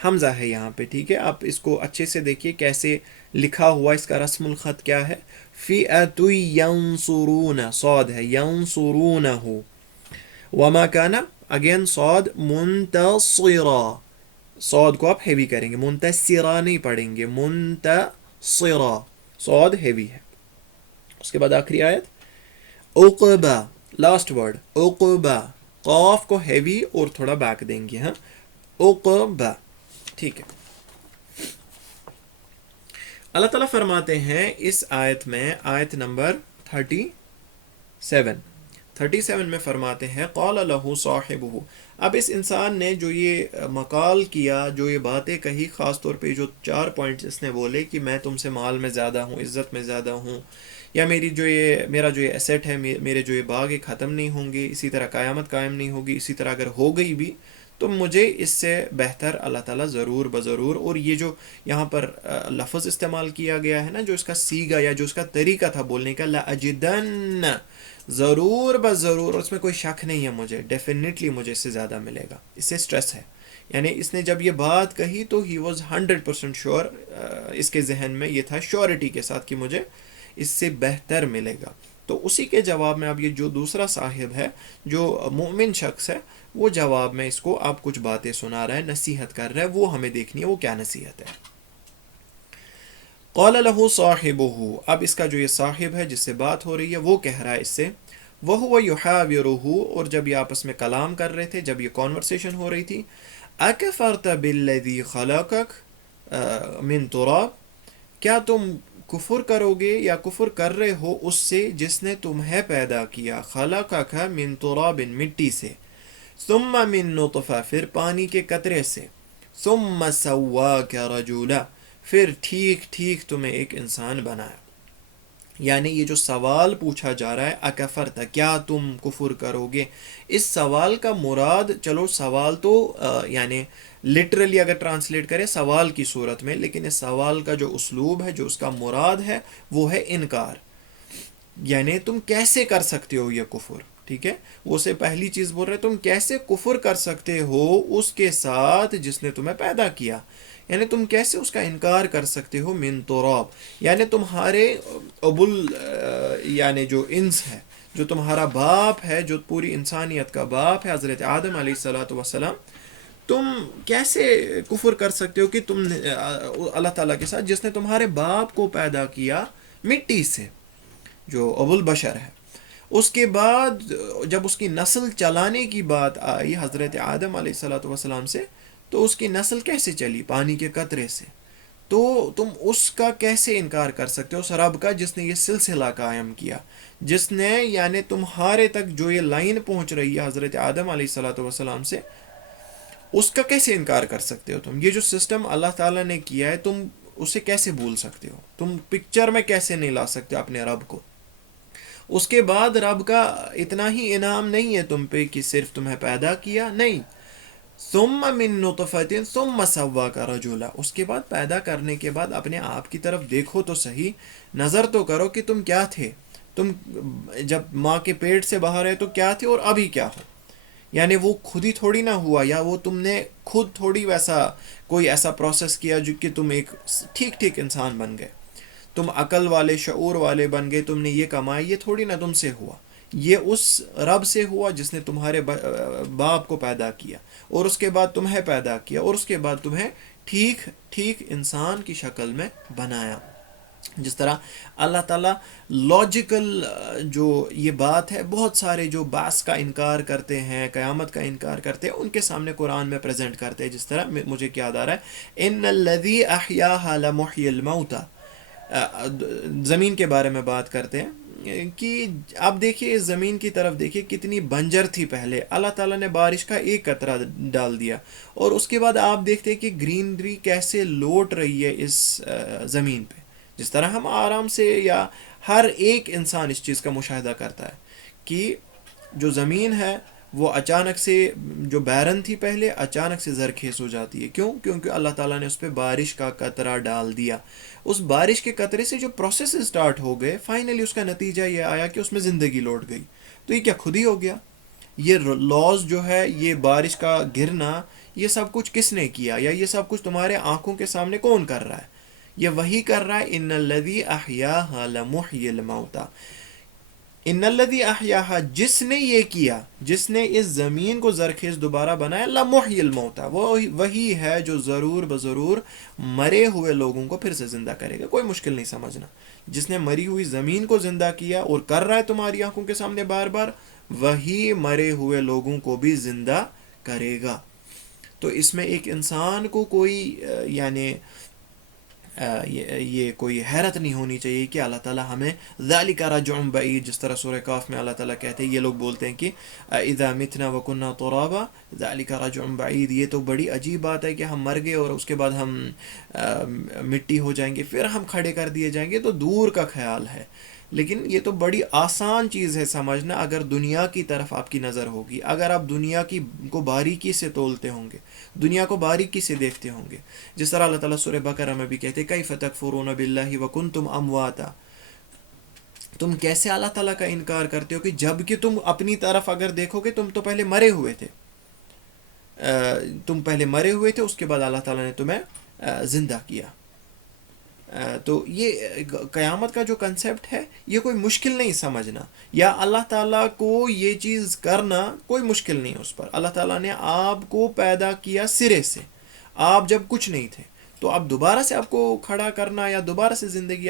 حمزہ ہے یہاں پہ، ٹھیک ہے. آپ اس کو اچھے سے دیکھیے کیسے لکھا ہوا، اس کا رسم الخط کیا ہے. فی اتوئی ینصرون، صاد ہے، ینصرونہ. وما کانا، اگین صاد منتصرا، صاد کو آپ ہیوی کریں گے، منتصرا نہیں پڑھیں گے، منتصرا، صاد ہیوی ہے. اس کے بعد آخری آیت عقبہ، لاسٹ ورڈ عقبہ، قاف کو ہیوی اور تھوڑا بیک دیں گے، ہاں، عقبہ، ٹھیک ہے. اللہ تعالیٰ فرماتے ہیں اس آیت میں، آیت نمبر 37 میں فرماتے ہیں قال لہ صاحبہ. اب اس انسان نے جو یہ مقال کیا، جو یہ باتیں کہی، خاص طور پہ جو 4 پوائنٹس اس نے بولے کہ میں تم سے مال میں زیادہ ہوں، عزت میں زیادہ ہوں، یا میرا جو یہ ایسیٹ ہے، میرے جو یہ باغ ہے ختم نہیں ہوں گے، اسی طرح قیامت قائم نہیں ہوگی، اسی طرح اگر ہو گئی بھی تو مجھے اس سے بہتر اللہ تعالیٰ ضرور بضرور. اور یہ جو یہاں پر لفظ استعمال کیا گیا ہے نا، جو اس کا سیگا یا جو اس کا طریقہ تھا بولنے کا، لَأَجِدَنَّ، ضرور بضرور، اس میں کوئی شک نہیں ہے، مجھے ڈیفینیٹلی مجھے اس سے زیادہ ملے گا. اس سے سٹریس ہے، یعنی اس نے جب یہ بات کہی تو ہی واز 100% شیور، اس کے ذہن میں یہ تھا شیورٹی کے ساتھ کہ مجھے اس سے بہتر ملے گا. تو اسی کے جواب میں اب یہ جو دوسرا صاحب ہے، جو مومن شخص ہے، وہ جواب میں اس کو آپ کچھ باتیں سنا رہا ہے، نصیحت کر رہا ہے. وہ ہمیں دیکھنی ہے وہ کیا نصیحت ہے. قال له صاحبہ، اب اس کا جو یہ صاحب ہے جس سے بات ہو رہی ہے وہ کہہ رہا ہے اس سے، وَهُوَ يُحَاوِرُهُ، اور جب یہ آپس میں کلام کر رہے تھے، جب یہ کانورسیشن ہو رہی تھی، أَكَفَرْتَ بِالَّذِي خَلَقَكَ مِن تُرَابٍ، کیا تم کفر کرو گے یا کفر کر رہے ہو اس سے جس نے تمہیں پیدا کیا، خَلَقَكَ مِن تُرَابٍ، مٹی سے، ثُمَّ مِن نُطْفَةٍ، پھر پانی کے قطرے سے، ثُمَّ سَوَّاكَ رَجُولًا، پھر ٹھیک ٹھیک تمہیں ایک انسان بنایا. یعنی یہ جو سوال پوچھا جا رہا ہے، اکفرت، کیا تم کفر کرو گے، اس سوال کا مراد، چلو سوال تو یعنی لٹرلی اگر ٹرانسلیٹ کرے سوال کی صورت میں، لیکن اس سوال کا جو اسلوب ہے، جو اس کا مراد ہے، وہ ہے انکار. یعنی تم کیسے کر سکتے ہو یہ کفر، ٹھیک ہے. وہ سے پہلی چیز بول رہے تم کیسے کفر کر سکتے ہو اس کے ساتھ جس نے تمہیں پیدا کیا. یعنی تم کیسے اس کا انکار کر سکتے ہو؟ من تراب یعنی تمہارے یعنی جو انس ہے، جو تمہارا باپ ہے، جو پوری انسانیت کا باپ ہے حضرت آدم علیہ الصلوۃ والسلام، تم کیسے کفر کر سکتے ہو کہ تم نے اللہ تعالیٰ کے ساتھ، جس نے تمہارے باپ کو پیدا کیا مٹی سے، جو ابو البشر ہے، اس کے بعد جب اس کی نسل چلانے کی بات آئی حضرت آدم علیہ الصلوۃ والسلام سے، تو اس کی نسل کیسے چلی؟ پانی کے قطرے سے. تو تم اس کا کیسے انکار کر سکتے ہو، اس رب کا جس نے یہ سلسلہ قائم کیا، جس نے یعنی تمہارے تک جو یہ لائن پہنچ رہی ہے حضرت آدم علیہ الصلوۃ والسلام سے، اس کا کیسے انکار کر سکتے ہو تم؟ یہ جو سسٹم اللہ تعالیٰ نے کیا ہے، تم اسے کیسے بھول سکتے ہو؟ تم پکچر میں کیسے نہیں لا سکتے اپنے رب کو؟ اس کے بعد رب کا اتنا ہی انعام نہیں ہے تم پہ کہ صرف تمہیں پیدا کیا، نہیں، ثم من نطفت ثم سواک رجلا، اس کے بعد پیدا کرنے کے بعد اپنے آپ کی طرف دیکھو تو صحیح، نظر تو کرو کہ تم کیا تھے، تم جب ماں کے پیٹ سے باہر ہے تو کیا تھے اور ابھی کیا ہو. یعنی وہ خود ہی تھوڑی نہ ہوا، یا وہ تم نے خود تھوڑی ویسا کوئی ایسا پروسیس کیا جو کہ تم ایک ٹھیک ٹھیک انسان بن گئے، تم عقل والے شعور والے بن گئے، تم نے یہ کمائی، یہ تھوڑی نہ تم سے ہوا، یہ اس رب سے ہوا جس نے تمہارے باپ کو پیدا کیا، اور اس کے بعد تمہیں پیدا کیا، اور اس کے بعد تمہیں ٹھیک ٹھیک انسان کی شکل میں بنایا. جس طرح اللہ تعالیٰ لاجیکل جو یہ بات ہے، بہت سارے جو بعث کا انکار کرتے ہیں، قیامت کا انکار کرتے ہیں، ان کے سامنے قرآن میں پریزنٹ کرتے ہیں. جس طرح مجھے یاد آ رہا ہے، ان الذی احیاھا لمحیی الموتى، زمین کے بارے میں بات کرتے ہیں کہ اب دیکھیے اس زمین کی طرف دیکھیے، کتنی بنجر تھی پہلے، اللہ تعالیٰ نے بارش کا ایک قطرہ ڈال دیا، اور اس کے بعد آپ دیکھتے ہیں کہ گرینری کیسے لوٹ رہی ہے اس زمین پہ. جس طرح ہم آرام سے، یا ہر ایک انسان اس چیز کا مشاہدہ کرتا ہے کہ جو زمین ہے وہ اچانک سے، جو بیرن تھی پہلے، اچانک سے زرخیز ہو جاتی ہے. کیوں؟ کیونکہ اللہ تعالیٰ نے اس پہ بارش کا قطرہ ڈال دیا. اس بارش کے قطرے سے جو پروسیس سٹارٹ ہو گئے، فائنلی اس کا نتیجہ یہ آیا کہ اس میں زندگی لوٹ گئی. تو یہ کیا خود ہی ہو گیا؟ یہ لاز جو ہے، یہ بارش کا گرنا، یہ سب کچھ کس نے کیا، یا یہ سب کچھ تمہارے آنکھوں کے سامنے کون کر رہا ہے؟ یہ وہی کر رہا ہے. ان الذی احیاھا لمحیی الموتى، ان الذی احیاھا، جس نے یہ کیا، جس نے اس زمین کو زرخیز دوبارہ بنایا، لمحیی الموتى، وہ وہی ہے جو ضرور بضرور مرے ہوئے لوگوں کو پھر سے زندہ کرے گا. کوئی مشکل نہیں سمجھنا. جس نے مری ہوئی زمین کو زندہ کیا اور کر رہا ہے تمہاری آنکھوں کے سامنے بار بار، وہی مرے ہوئے لوگوں کو بھی زندہ کرے گا. تو اس میں ایک انسان کو کوئی یعنی یہ کوئی حیرت نہیں ہونی چاہیے کہ اللہ تعالیٰ ہمیں ذالک رجع بعید، جس طرح سورہ کاف میں اللہ تعالیٰ کہتے ہیں، یہ لوگ بولتے ہیں کہ اذا متنا وکنا ترابا ذالک رجع بعید، یہ تو بڑی عجیب بات ہے کہ ہم مر گئے اور اس کے بعد ہم مٹی ہو جائیں گے، پھر ہم کھڑے کر دیے جائیں گے، تو دور کا خیال ہے. لیکن یہ تو بڑی آسان چیز ہے سمجھنا، اگر دنیا کی طرف آپ کی نظر ہوگی، اگر آپ دنیا کی کو باریکی سے تولتے ہوں گے، دنیا کو باریکی سے دیکھتے ہوں گے. جس طرح اللہ تعالیٰ سورہ بقرہ میں بھی کہتے ہیں کیف تکفرون باللہ وکنتم امواتا، تم کیسے اللہ تعالیٰ کا انکار کرتے ہو کہ جب کہ تم اپنی طرف اگر دیکھو گے، تم تو پہلے مرے ہوئے تھے، تم پہلے مرے ہوئے تھے، اس کے بعد اللہ تعالیٰ نے تمہیں زندہ کیا. تو یہ قیامت کا جو کنسیپٹ ہے، یہ کوئی مشکل نہیں سمجھنا، یا اللہ تعالیٰ کو یہ چیز کرنا کوئی مشکل نہیں اس پر. اللہ تعالیٰ نے آپ کو پیدا کیا سرے سے، آپ جب کچھ نہیں تھے، تو اب دوبارہ سے آپ کو کھڑا کرنا، یا دوبارہ سے زندگی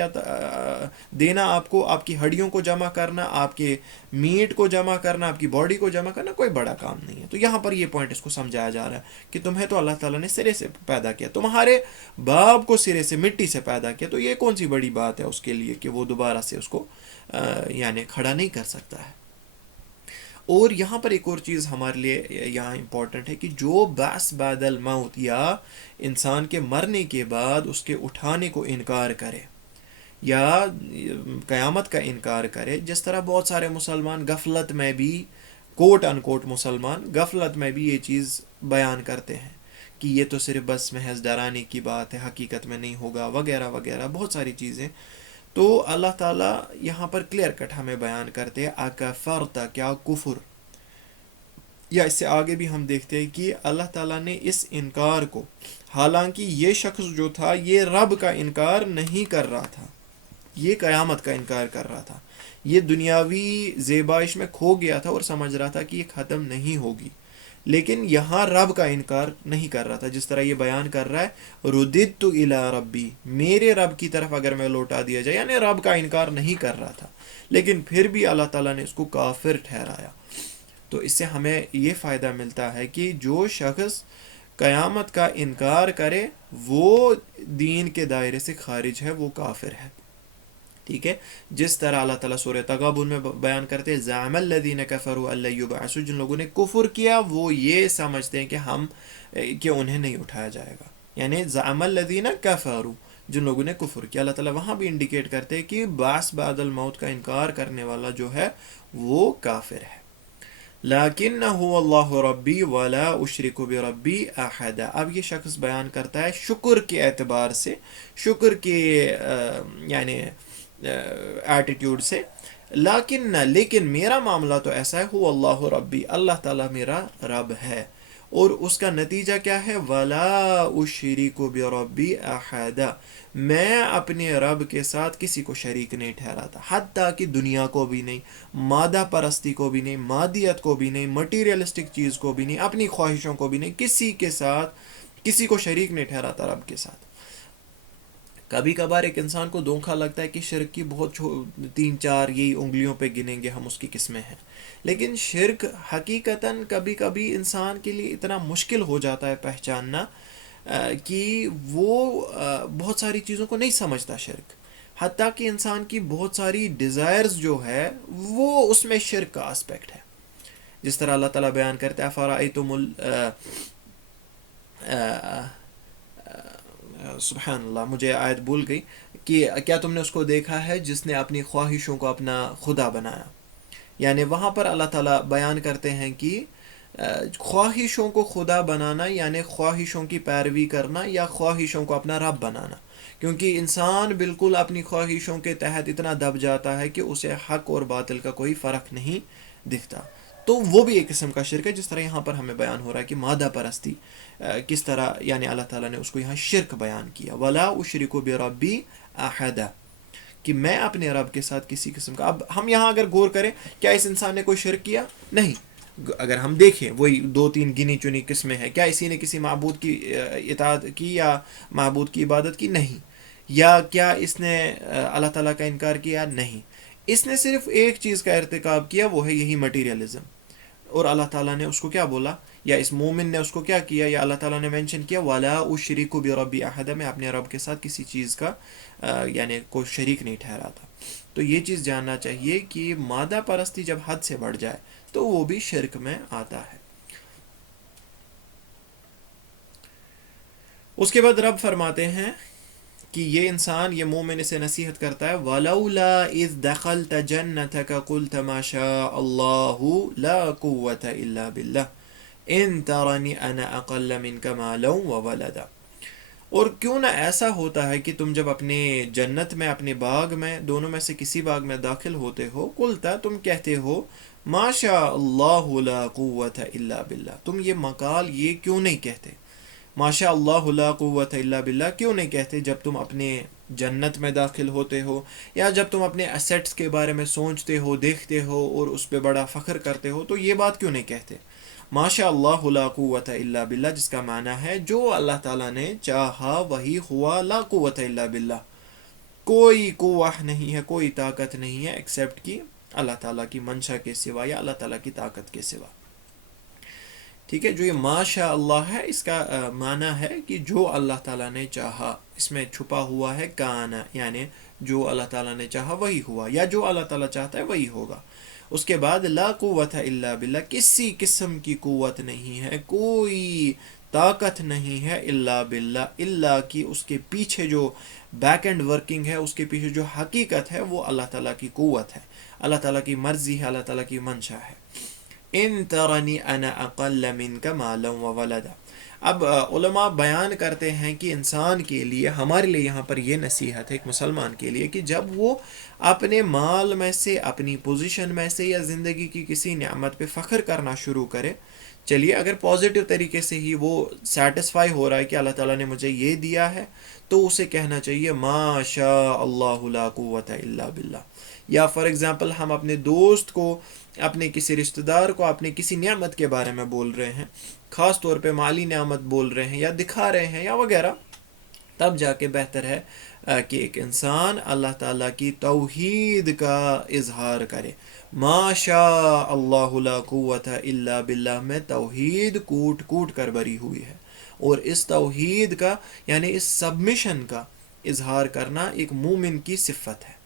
دینا، آپ کو آپ کی ہڈیوں کو جمع کرنا، آپ کے میٹ کو جمع کرنا، آپ کی باڈی کو جمع کرنا، کوئی بڑا کام نہیں ہے. تو یہاں پر یہ پوائنٹ اس کو سمجھایا جا رہا ہے کہ تمہیں تو اللہ تعالیٰ نے سرے سے پیدا کیا، تمہارے باپ کو سرے سے مٹی سے پیدا کیا، تو یہ کون سی بڑی بات ہے اس کے لیے کہ وہ دوبارہ سے اس کو یعنی کھڑا نہیں کر سکتا ہے. اور یہاں پر ایک اور چیز ہمارے لیے یہاں امپورٹنٹ ہے کہ جو بعث بعد الموت، یا انسان کے مرنے کے بعد اس کے اٹھانے کو انکار کرے، یا قیامت کا انکار کرے، جس طرح بہت سارے مسلمان غفلت میں بھی، کوٹ ان کوٹ مسلمان غفلت میں بھی یہ چیز بیان کرتے ہیں کہ یہ تو صرف بس محض ڈرانے کی بات ہے، حقیقت میں نہیں ہوگا، وغیرہ وغیرہ بہت ساری چیزیں. تو اللہ تعالیٰ یہاں پر کلیئر کٹ ہمیں بیان کرتے ہیں اکفرت، کیا کفر، یا اس سے آگے بھی ہم دیکھتے ہیں کہ اللہ تعالیٰ نے اس انکار کو، حالانکہ یہ شخص جو تھا یہ رب کا انکار نہیں کر رہا تھا، یہ قیامت کا انکار کر رہا تھا، یہ دنیاوی زیبائش میں کھو گیا تھا اور سمجھ رہا تھا کہ یہ ختم نہیں ہوگی، لیکن یہاں رب کا انکار نہیں کر رہا تھا، جس طرح یہ بیان کر رہا ہے رددت الی ربی، میرے رب کی طرف اگر میں لوٹا دیا جائے، یعنی رب کا انکار نہیں کر رہا تھا، لیکن پھر بھی اللہ تعالیٰ نے اس کو کافر ٹھہرایا۔ تو اس سے ہمیں یہ فائدہ ملتا ہے کہ جو شخص قیامت کا انکار کرے وہ دین کے دائرے سے خارج ہے، وہ کافر ہے، ٹھیک ہے۔ جس طرح اللہ تعالیٰ سورہ تغابن میں بیان کرتے ہیں زعم الذین کفروا ان لن یبعثوا، جن لوگوں نے کفر کیا وہ یہ سمجھتے ہیں کہ انہیں نہیں اٹھایا جائے گا، یعنی زعم الذین کفروا، جن لوگوں نے کفر کیا۔ اللہ تعالیٰ وہاں بھی انڈیکیٹ کرتے ہیں کہ بعث بعد الموت کا انکار کرنے والا جو ہے وہ کافر ہے۔ لَكِنَّهُ اللَّهُ رَبِّي وَلَا أُشْرِكُ بِرَبِّي أَحَدًا، اب یہ شخص بیان کرتا ہے شکر کے اعتبار سے، شکر کے یعنی ایٹیٹیوڈ سے، لیکن میرا معاملہ تو ایسا ہے، هو اللہ ربی، اللہ تعالیٰ میرا رب ہے، اور اس کا نتیجہ کیا ہے، وَلَا أُشْرِكُ بِرَبِّي أَحَدًا، میں اپنے رب کے ساتھ کسی کو شریک نہیں ٹھہراتا، حتیٰ کہ دنیا کو بھی نہیں، مادہ پرستی کو بھی نہیں، مادیت کو بھی نہیں، مٹیریلسٹک چیز کو بھی نہیں، اپنی خواہشوں کو بھی نہیں، کسی کے ساتھ کسی کو شریک نہیں ٹھہراتا رب کے ساتھ۔ کبھی کبھار ایک انسان کو دھوکا لگتا ہے کہ شرک کی بہت 3 4 یہی انگلیوں پہ گنیں گے ہم اس کی قسمیں ہیں، لیکن شرک حقیقتاً کبھی کبھی انسان کے لیے اتنا مشکل ہو جاتا ہے پہچاننا کہ وہ بہت ساری چیزوں کو نہیں سمجھتا شرک، حتیٰ کہ انسان کی بہت ساری ڈیزائرز جو ہے وہ اس میں شرک کا اسپیکٹ ہے، جس طرح اللہ تعالیٰ بیان کرتا ہے فرأیتم سبحان اللہ، مجھے آیت بھول گئی، کہ کیا تم نے اس کو دیکھا ہے جس نے اپنی خواہشوں کو اپنا خدا بنایا، یعنی وہاں پر اللہ تعالیٰ بیان کرتے ہیں کہ خواہشوں کو خدا بنانا یعنی خواہشوں کی پیروی کرنا یا خواہشوں کو اپنا رب بنانا، کیونکہ انسان بالکل اپنی خواہشوں کے تحت اتنا دب جاتا ہے کہ اسے حق اور باطل کا کوئی فرق نہیں دکھتا، تو وہ بھی ایک قسم کا شرک ہے، جس طرح یہاں پر ہمیں بیان ہو رہا ہے کہ مادہ پرستی کس طرح، یعنی اللہ تعالیٰ نے اس کو یہاں شرک بیان کیا، وَلَا أُشْرِكُ بِرَبِّي أَحَدًا، کہ میں اپنے رب کے ساتھ کسی قسم کا، اب ہم یہاں اگر غور کریں کیا اس انسان نے کوئی شرک کیا؟ نہیں، اگر ہم دیکھیں وہی 2 3 گنی چنی قسمیں ہیں، کیا اسی نے کسی معبود کی اطاعت کی یا معبود کی عبادت کی؟ نہیں، یا کیا اس نے اللہ تعالیٰ کا انکار کیا؟ نہیں، اس نے صرف ایک چیز کا ارتکاب کیا، وہ ہے یہی مٹیریلزم، اور اللہ تعالیٰ نے اس کو کیا بولا، یا اس مومن نے اس کو کیا کیا، یا اللہ تعالیٰ نے مینشن کیا وَلَا أُشْرِكُ بِرَبِّي أَحَدًا، میں اپنے رب کے ساتھ کسی چیز کا یعنی کوئی شریک نہیں ٹھہراتا۔ تو یہ چیز جاننا چاہیے کہ مادہ پرستی جب حد سے بڑھ جائے تو وہ بھی شرک میں آتا ہے۔ اس کے بعد رب فرماتے ہیں کہ یہ انسان، یہ مومن اسے نصیحت کرتا ہے وَلَوْلَا إِذْ دَخَلْتَ جَنَّتَكَ قُلْتَ مَا شَاءَ اللَّهُ لَا قُوَّةَ إِلَّا بِاللَّهِ إِن تَرَنِ أَنَا أَقَلَّ مِنْكَ مَالًا وَوَلَدًا، اور کیوں نہ ایسا ہوتا ہے کہ تم جب اپنے جنت میں، اپنے باغ میں، دونوں میں سے کسی باغ میں داخل ہوتے ہو، قلتا، تم کہتے ہو ما شاء اللہ لا قوت الا باللہ، تم یہ مقال یہ کیوں نہیں کہتے، ما شاء اللہ لا قوت الا باللہ کیوں نہیں کہتے جب تم اپنے جنت میں داخل ہوتے ہو، یا جب تم اپنے اسیٹس کے بارے میں سوچتے ہو، دیکھتے ہو اور اس پہ بڑا فخر کرتے ہو، تو یہ بات کیوں نہیں کہتے ماشاء اللہ لا قوت الا باللہ، جس کا معنی ہے جو اللہ تعالیٰ نے چاہا وہی ہوا، لا قوت الا باللہ، کوئی قوت نہیں ہے، کوئی طاقت نہیں ہے ایکسیپٹ کہ اللہ تعالیٰ کی منشا کے سوا یا اللہ تعالیٰ کی طاقت کے سوا، ٹھیک ہے۔ جو یہ ماشاء اللہ ہے اس کا معنی ہے کہ جو اللہ تعالیٰ نے چاہا، اس میں چھپا ہوا ہے کانا، یعنی جو اللہ تعالیٰ نے چاہا وہی ہوا، یا جو اللہ تعالیٰ چاہتا ہے وہی ہوگا۔ اس کے بعد لا قوت الا باللہ، کسی قسم کی قوت نہیں ہے، کوئی طاقت نہیں ہے الا باللہ، الا کی اس کے پیچھے جو بیک اینڈ ورکنگ ہے، اس کے پیچھے جو حقیقت ہے وہ اللہ تعالیٰ کی قوت ہے، اللہ تعالیٰ کی مرضی ہے، اللہ تعالیٰ کی منشا ہے۔ ان ترنی انا اقل منک مالا وولدا، اب علماء بیان کرتے ہیں کہ انسان کے لیے، ہمارے لیے یہاں پر یہ نصیحت ہے ایک مسلمان کے لیے، کہ جب وہ اپنے مال میں سے، اپنی پوزیشن میں سے یا زندگی کی کسی نعمت پہ فخر کرنا شروع کرے چلیے اگر پازیٹیو طریقے سے ہی وہ سیٹسفائی ہو رہا ہے کہ اللہ تعالیٰ نے مجھے یہ دیا ہے، تو اسے کہنا چاہیے ما شاء اللہ لا قوت الا باللہ. یا فار ایگزامپل ہم اپنے دوست کو، اپنے کسی رشتہ دار کو اپنے کسی نعمت کے بارے میں بول رہے ہیں، خاص طور پہ مالی نعمت بول رہے ہیں یا دکھا رہے ہیں یا وغیرہ، تب جا کے بہتر ہے کہ ایک انسان اللہ تعالیٰ کی توحید کا اظہار کرے. ما شاء اللہ لا قوت الا باللہ میں توحید کوٹ کوٹ کر بری ہوئی ہے، اور اس توحید کا یعنی اس سبمیشن کا اظہار کرنا ایک مومن کی صفت ہے.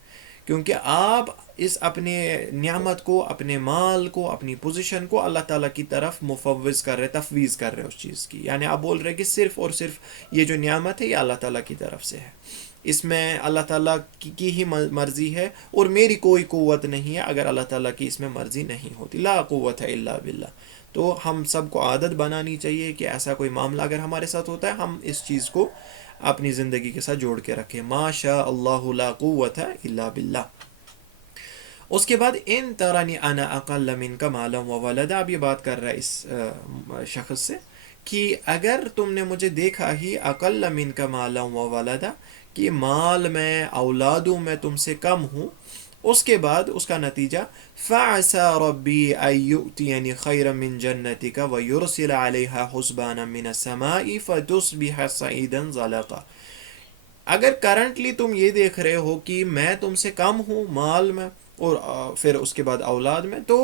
کیونکہ آپ اس اپنے نعمت کو، اپنے مال کو، اپنی پوزیشن کو اللہ تعالیٰ کی طرف مفوض کر رہے، تفویض کر رہے اس چیز کی. یعنی آپ بول رہے کہ صرف اور صرف یہ جو نعمت ہے یہ اللہ تعالیٰ کی طرف سے ہے، اس میں اللہ تعالیٰ کی ہی مرضی ہے اور میری کوئی قوت نہیں ہے اگر اللہ تعالیٰ کی اس میں مرضی نہیں ہوتی. لا قوت الا باللہ. تو ہم سب کو عادت بنانی چاہیے کہ ایسا کوئی معاملہ اگر ہمارے ساتھ ہوتا ہے ہم اس چیز کو اپنی زندگی کے ساتھ جوڑ کے رکھیں. ما شاء اللہ لا قوت الا باللہ. اس کے بعد ان ترانی انا اقل منک مالا و ولدا. اب یہ بات کر رہا ہے اس شخص سے کہ اگر تم نے مجھے دیکھا ہی اقل منک مالا و ولدا، کہ مال میں، اولادوں میں تم سے کم ہوں، اس کے بعد اس کا نتیجہ فَعَسَى رَبِّي أَن يُؤْتِيَنِ خَيْرًا مِّن جَنَّتِكَ وَيُرْسِلَ عَلَيْهَا حُسْبَانًا مِّنَ السَّمَاءِ فَتُصْبِحَ صَعِيدًا زَلَقًا. اگر کرنٹلی تم یہ دیکھ رہے ہو کہ میں تم سے کم ہوں مال میں اور پھر اس کے بعد اولاد میں، تو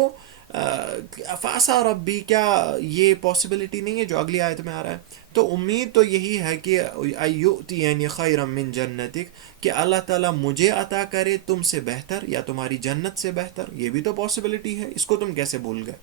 فَعَسَى رَبِّي، کیا یہ پاسبلٹی نہیں ہے جو اگلی آیت میں آ رہا ہے؟ تو امید تو یہی ہے کہ ایؤتینی خیرا من جنتک، کہ اللہ تعالیٰ مجھے عطا کرے تم سے بہتر یا تمہاری جنت سے بہتر. یہ بھی تو پاسبلٹی ہے، اس کو تم کیسے بھول گئے؟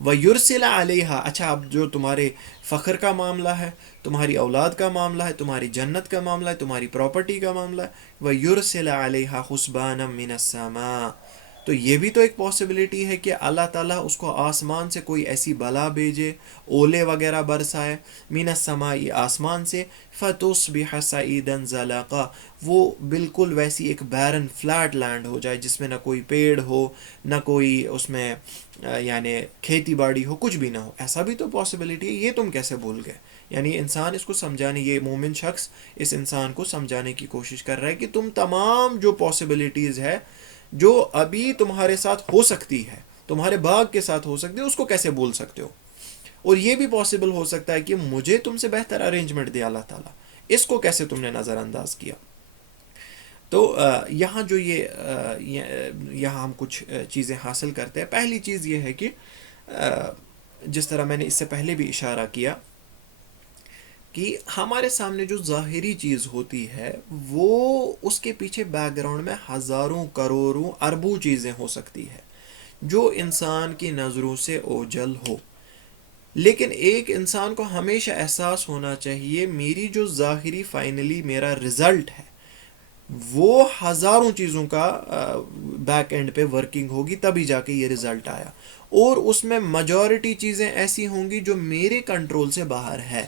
وَيُرْسِلَ عَلَيْهَا. اچھا اب جو تمہارے فخر کا معاملہ ہے، تمہاری اولاد کا معاملہ ہے، تمہاری جنت کا معاملہ ہے، تمہاری پراپرٹی کا معاملہ ہے، وَيُرْسِلَ عَلَيْهَا حُسْبَانًا مِّنَ السَّمَاءِ. تو یہ بھی تو ایک پاسبلٹی ہے کہ اللہ تعالیٰ اس کو آسمان سے کوئی ایسی بلا بھیجے، اولے وغیرہ برسائے، من السماء، آسمان سے، فتصبح صعیدا زلقا، وہ بالکل ویسی ایک بیرن فلیٹ لینڈ ہو جائے جس میں نہ کوئی پیڑ ہو، نہ کوئی اس میں یعنی کھیتی باڑی ہو، کچھ بھی نہ ہو. ایسا بھی تو پاسبلٹی ہے، یہ تم کیسے بھول گئے؟ یعنی انسان اس کو سمجھانے، یہ مومن شخص اس انسان کو سمجھانے کی کوشش کر رہا ہے کہ تم تمام جو پاسبلٹیز ہے جو ابھی تمہارے ساتھ ہو سکتی ہے، تمہارے باغ کے ساتھ ہو سکتی ہے، اس کو کیسے بھول سکتے ہو؟ اور یہ بھی پاسبل ہو سکتا ہے کہ مجھے تم سے بہتر ارینجمنٹ دیا اللہ تعالیٰ، اس کو کیسے تم نے نظر انداز کیا؟ تو یہاں جو یہاں ہم کچھ چیزیں حاصل کرتے ہیں. پہلی چیز یہ ہے کہ جس طرح میں نے اس سے پہلے بھی اشارہ کیا کہ ہمارے سامنے جو ظاہری چیز ہوتی ہے وہ اس کے پیچھے بیک گراؤنڈ میں ہزاروں، کروڑوں، اربوں چیزیں ہو سکتی ہے جو انسان کی نظروں سے اوجھل ہو. لیکن ایک انسان کو ہمیشہ احساس ہونا چاہیے میری جو ظاہری فائنلی میرا رزلٹ ہے وہ ہزاروں چیزوں کا بیک اینڈ پہ ورکنگ ہوگی، تبھی جا کے یہ رزلٹ آیا، اور اس میں میجورٹی چیزیں ایسی ہوں گی جو میرے کنٹرول سے باہر ہے،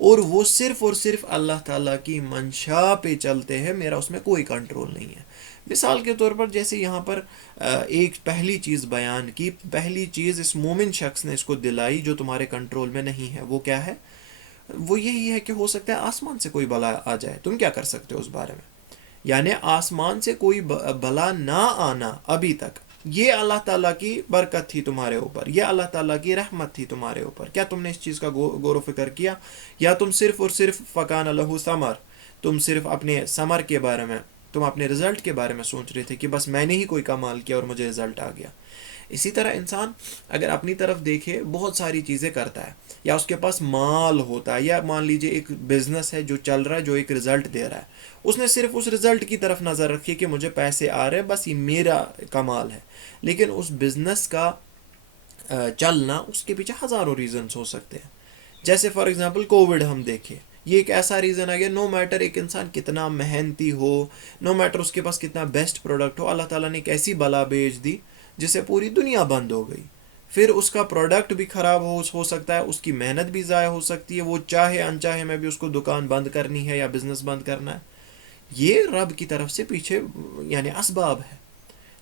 اور وہ صرف اور صرف اللہ تعالیٰ کی منشا پہ چلتے ہیں، میرا اس میں کوئی کنٹرول نہیں ہے. مثال کے طور پر جیسے یہاں پر ایک پہلی چیز بیان کی، پہلی چیز اس مومن شخص نے اس کو دلائی جو تمہارے کنٹرول میں نہیں ہے، وہ کیا ہے؟ وہ یہی ہے کہ ہو سکتا ہے آسمان سے کوئی بلا آ جائے، تم کیا کر سکتے ہو اس بارے میں؟ یعنی آسمان سے کوئی بلا نہ آنا ابھی تک یہ اللہ تعالیٰ کی برکت تھی تمہارے اوپر، یہ اللہ تعالیٰ کی رحمت تھی تمہارے اوپر. کیا تم نے اس چیز کا غور و فکر کیا؟ یا تم صرف اور صرف فکان لہو ثمر، تم صرف اپنے ثمر کے بارے میں، تم اپنے رزلٹ کے بارے میں سوچ رہے تھے کہ بس میں نے ہی کوئی کمال کیا اور مجھے رزلٹ آ گیا. اسی طرح انسان اگر اپنی طرف دیکھے بہت ساری چیزیں کرتا ہے، یا اس کے پاس مال ہوتا ہے، یا مان لیجئے ایک بزنس ہے جو چل رہا ہے جو ایک رزلٹ دے رہا ہے، اس نے صرف اس رزلٹ کی طرف نظر رکھی کہ مجھے پیسے آ رہے ہیں، بس یہ میرا کمال ہے. لیکن اس بزنس کا چلنا اس کے پیچھے ہزاروں ریزنز ہو سکتے ہیں. جیسے فار ایگزامپل کووڈ ہم دیکھیں، یہ ایک ایسا ریزن آ گیا، نو میٹر ایک انسان کتنا محنتی ہو، نو میٹر اس کے پاس کتنا بیسٹ پروڈکٹ ہو، اللہ تعالیٰ نے ایک ایسی بلا بھیج دی جس سے پوری دنیا بند ہو گئی. پھر اس کا پروڈکٹ بھی خراب ہو سکتا ہے، اس کی محنت بھی ضائع ہو سکتی ہے، وہ چاہے انچاہے میں بھی اس کو دکان بند کرنی ہے یا بزنس بند کرنا ہے. یہ رب کی طرف سے پیچھے یعنی اسباب ہے،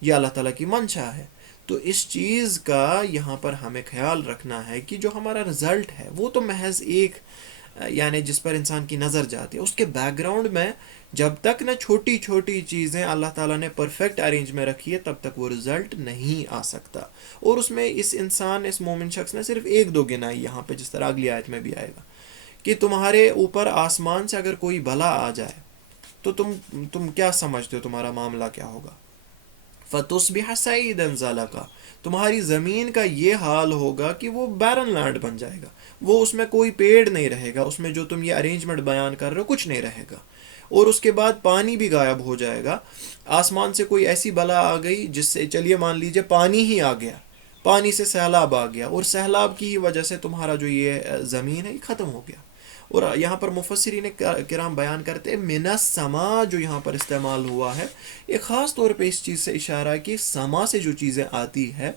یہ اللہ تعالیٰ کی منشا ہے. تو اس چیز کا یہاں پر ہمیں خیال رکھنا ہے کہ جو ہمارا رزلٹ ہے وہ تو محض ایک یعنی جس پر انسان کی نظر جاتی ہے، اس کے بیک گراؤنڈ میں جب تک نہ چھوٹی چھوٹی چیزیں اللہ تعالیٰ نے پرفیکٹ ارینج میں رکھی ہے تب تک وہ رزلٹ نہیں آ سکتا. اور اس میں اس انسان اس مومن شخص نے صرف ایک دو گنائی یہاں پہ، جس طرح اگلی آیت میں بھی آئے گا کہ تمہارے اوپر آسمان سے اگر کوئی بلا آ جائے تو تم کیا سمجھتے ہو تمہارا معاملہ کیا ہوگا؟ فَتُصْبِحَ صَعِيدًا زَلَقًا، تمہاری زمین کا یہ حال ہوگا کہ وہ بیرن لینڈ بن جائے گا، وہ اس میں کوئی پیڑ نہیں رہے گا، اس میں جو تم یہ ارینجمنٹ بیان کر رہے ہو کچھ نہیں رہے گا. اور اس کے بعد پانی بھی غائب ہو جائے گا. آسمان سے کوئی ایسی بلا آ گئی جس سے چلیے مان لیجئے پانی ہی آ گیا، پانی سے سیلاب آ گیا، اور سیلاب کی وجہ سے تمہارا جو یہ زمین ہے یہ ختم ہو گیا. اور یہاں پر مفسرین کرام بیان کرتے ہیں من السما جو یہاں پر استعمال ہوا ہے، ایک خاص طور پہ اس چیز سے اشارہ ہے کہ سما سے جو چیزیں آتی ہے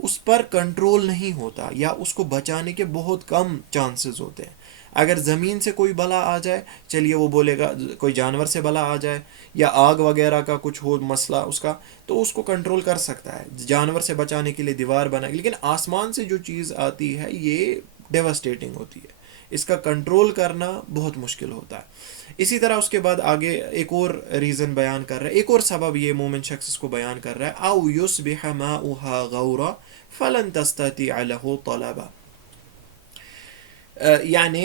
اس پر کنٹرول نہیں ہوتا، یا اس کو بچانے کے بہت کم چانسز ہوتے ہیں. اگر زمین سے کوئی بلا آ جائے، چلیے وہ بولے گا کوئی جانور سے بلا آ جائے یا آگ وغیرہ کا کچھ ہو مسئلہ اس کا، تو اس کو کنٹرول کر سکتا ہے، جانور سے بچانے کے لیے دیوار بنائے. لیکن آسمان سے جو چیز آتی ہے یہ ڈیواسٹیٹنگ ہوتی ہے، اس کا کنٹرول کرنا بہت مشکل ہوتا ہے. اسی طرح اس کے بعد آگے ایک اور ریزن بیان کر رہا ہے، ایک اور سبب یہ مومن شخص اس کو بیان کر رہا ہے، او یصبح ماؤها غورا فلن تستطيع له طلبا. یعنی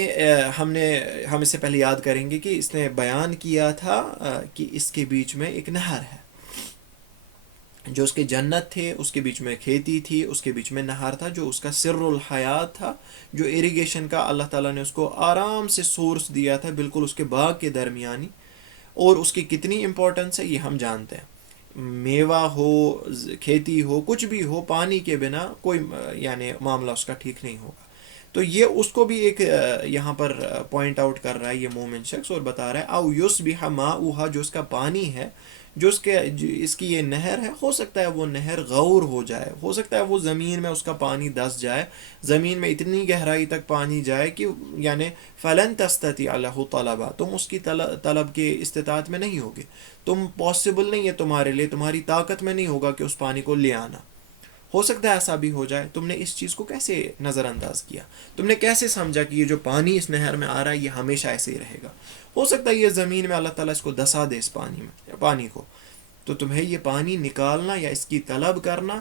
ہم اس سے پہلے یاد کریں گے کہ اس نے بیان کیا تھا کہ اس کے بیچ میں ایک نہر ہے، جو اس کے جنت تھے اس کے بیچ میں کھیتی تھی، اس کے بیچ میں نہر تھا جو اس کا سر الحیات تھا، جو اریگیشن کا اللہ تعالیٰ نے اس کو آرام سے سورس دیا تھا بالکل اس کے باغ کے درمیانی. اور اس کی کتنی امپورٹنس ہے یہ ہم جانتے ہیں. میوہ ہو، کھیتی ہو، کچھ بھی ہو، پانی کے بنا کوئی یعنی معاملہ اس کا ٹھیک نہیں ہوگا. تو یہ اس کو بھی ایک یہاں پر پوائنٹ آؤٹ کر رہا ہے یہ مومن شخص، اور بتا رہا ہے او یصبح ماؤها جو اس کا پانی ہے، جو اس کی یہ نہر ہے، ہو سکتا ہے وہ نہر غور ہو جائے، ہو سکتا ہے وہ زمین میں اس کا پانی دس جائے، زمین میں اتنی گہرائی تک پانی جائے کہ یعنی فلن تستطيع له طلبا، تم اس کی طلب کے استطاعت میں نہیں ہوگے، تم پاسبل نہیں ہے تمہارے لیے، تمہاری طاقت میں نہیں ہوگا کہ اس پانی کو لے آنا. ہو سکتا ہے ایسا بھی ہو جائے. تم نے اس چیز کو کیسے نظر انداز کیا؟ تم نے کیسے سمجھا کہ یہ جو پانی اس نہر میں آ رہا ہے یہ ہمیشہ ایسے ہی رہے گا؟ ہو سکتا ہے یہ زمین میں اللہ تعالیٰ اس کو دسا دے اس پانی کو، تو تمہیں یہ پانی نکالنا یا اس کی طلب کرنا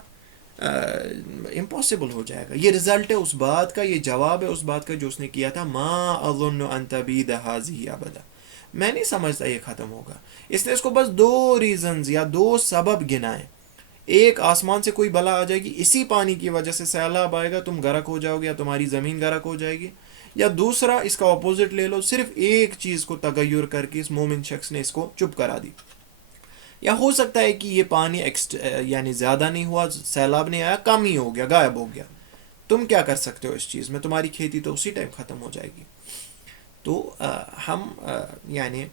امپاسبل ہو جائے گا. یہ رزلٹ ہے اس بات کا، یہ جواب ہے اس بات کا جو اس نے کیا تھا، ما اظن ان تبید هذه ابدا، میں نہیں سمجھتا یہ ختم ہوگا. اس نے اس کو بس دو ریزنز یا دو سبب گنائے. ایک، آسمان سے کوئی بلا آ جائے گی، اسی پانی کی وجہ سے سیلاب آئے گا، تم غرق ہو جاؤ گے یا تمہاری زمین غرق ہو جائے گی. یا دوسرا اس کا اپوزٹ لے لو، صرف ایک چیز کو تغیر کر کے اس مومن شخص نے اس کو چپ کرا دی. یا ہو سکتا ہے کہ یہ پانی یعنی زیادہ نہیں ہوا، سیلاب نہیں آیا، کم ہی ہو گیا، غائب ہو گیا. تم کیا کر سکتے ہو اس چیز میں؟ تمہاری کھیتی تو اسی ٹائم ختم ہو جائے گی. تو ہم یعنی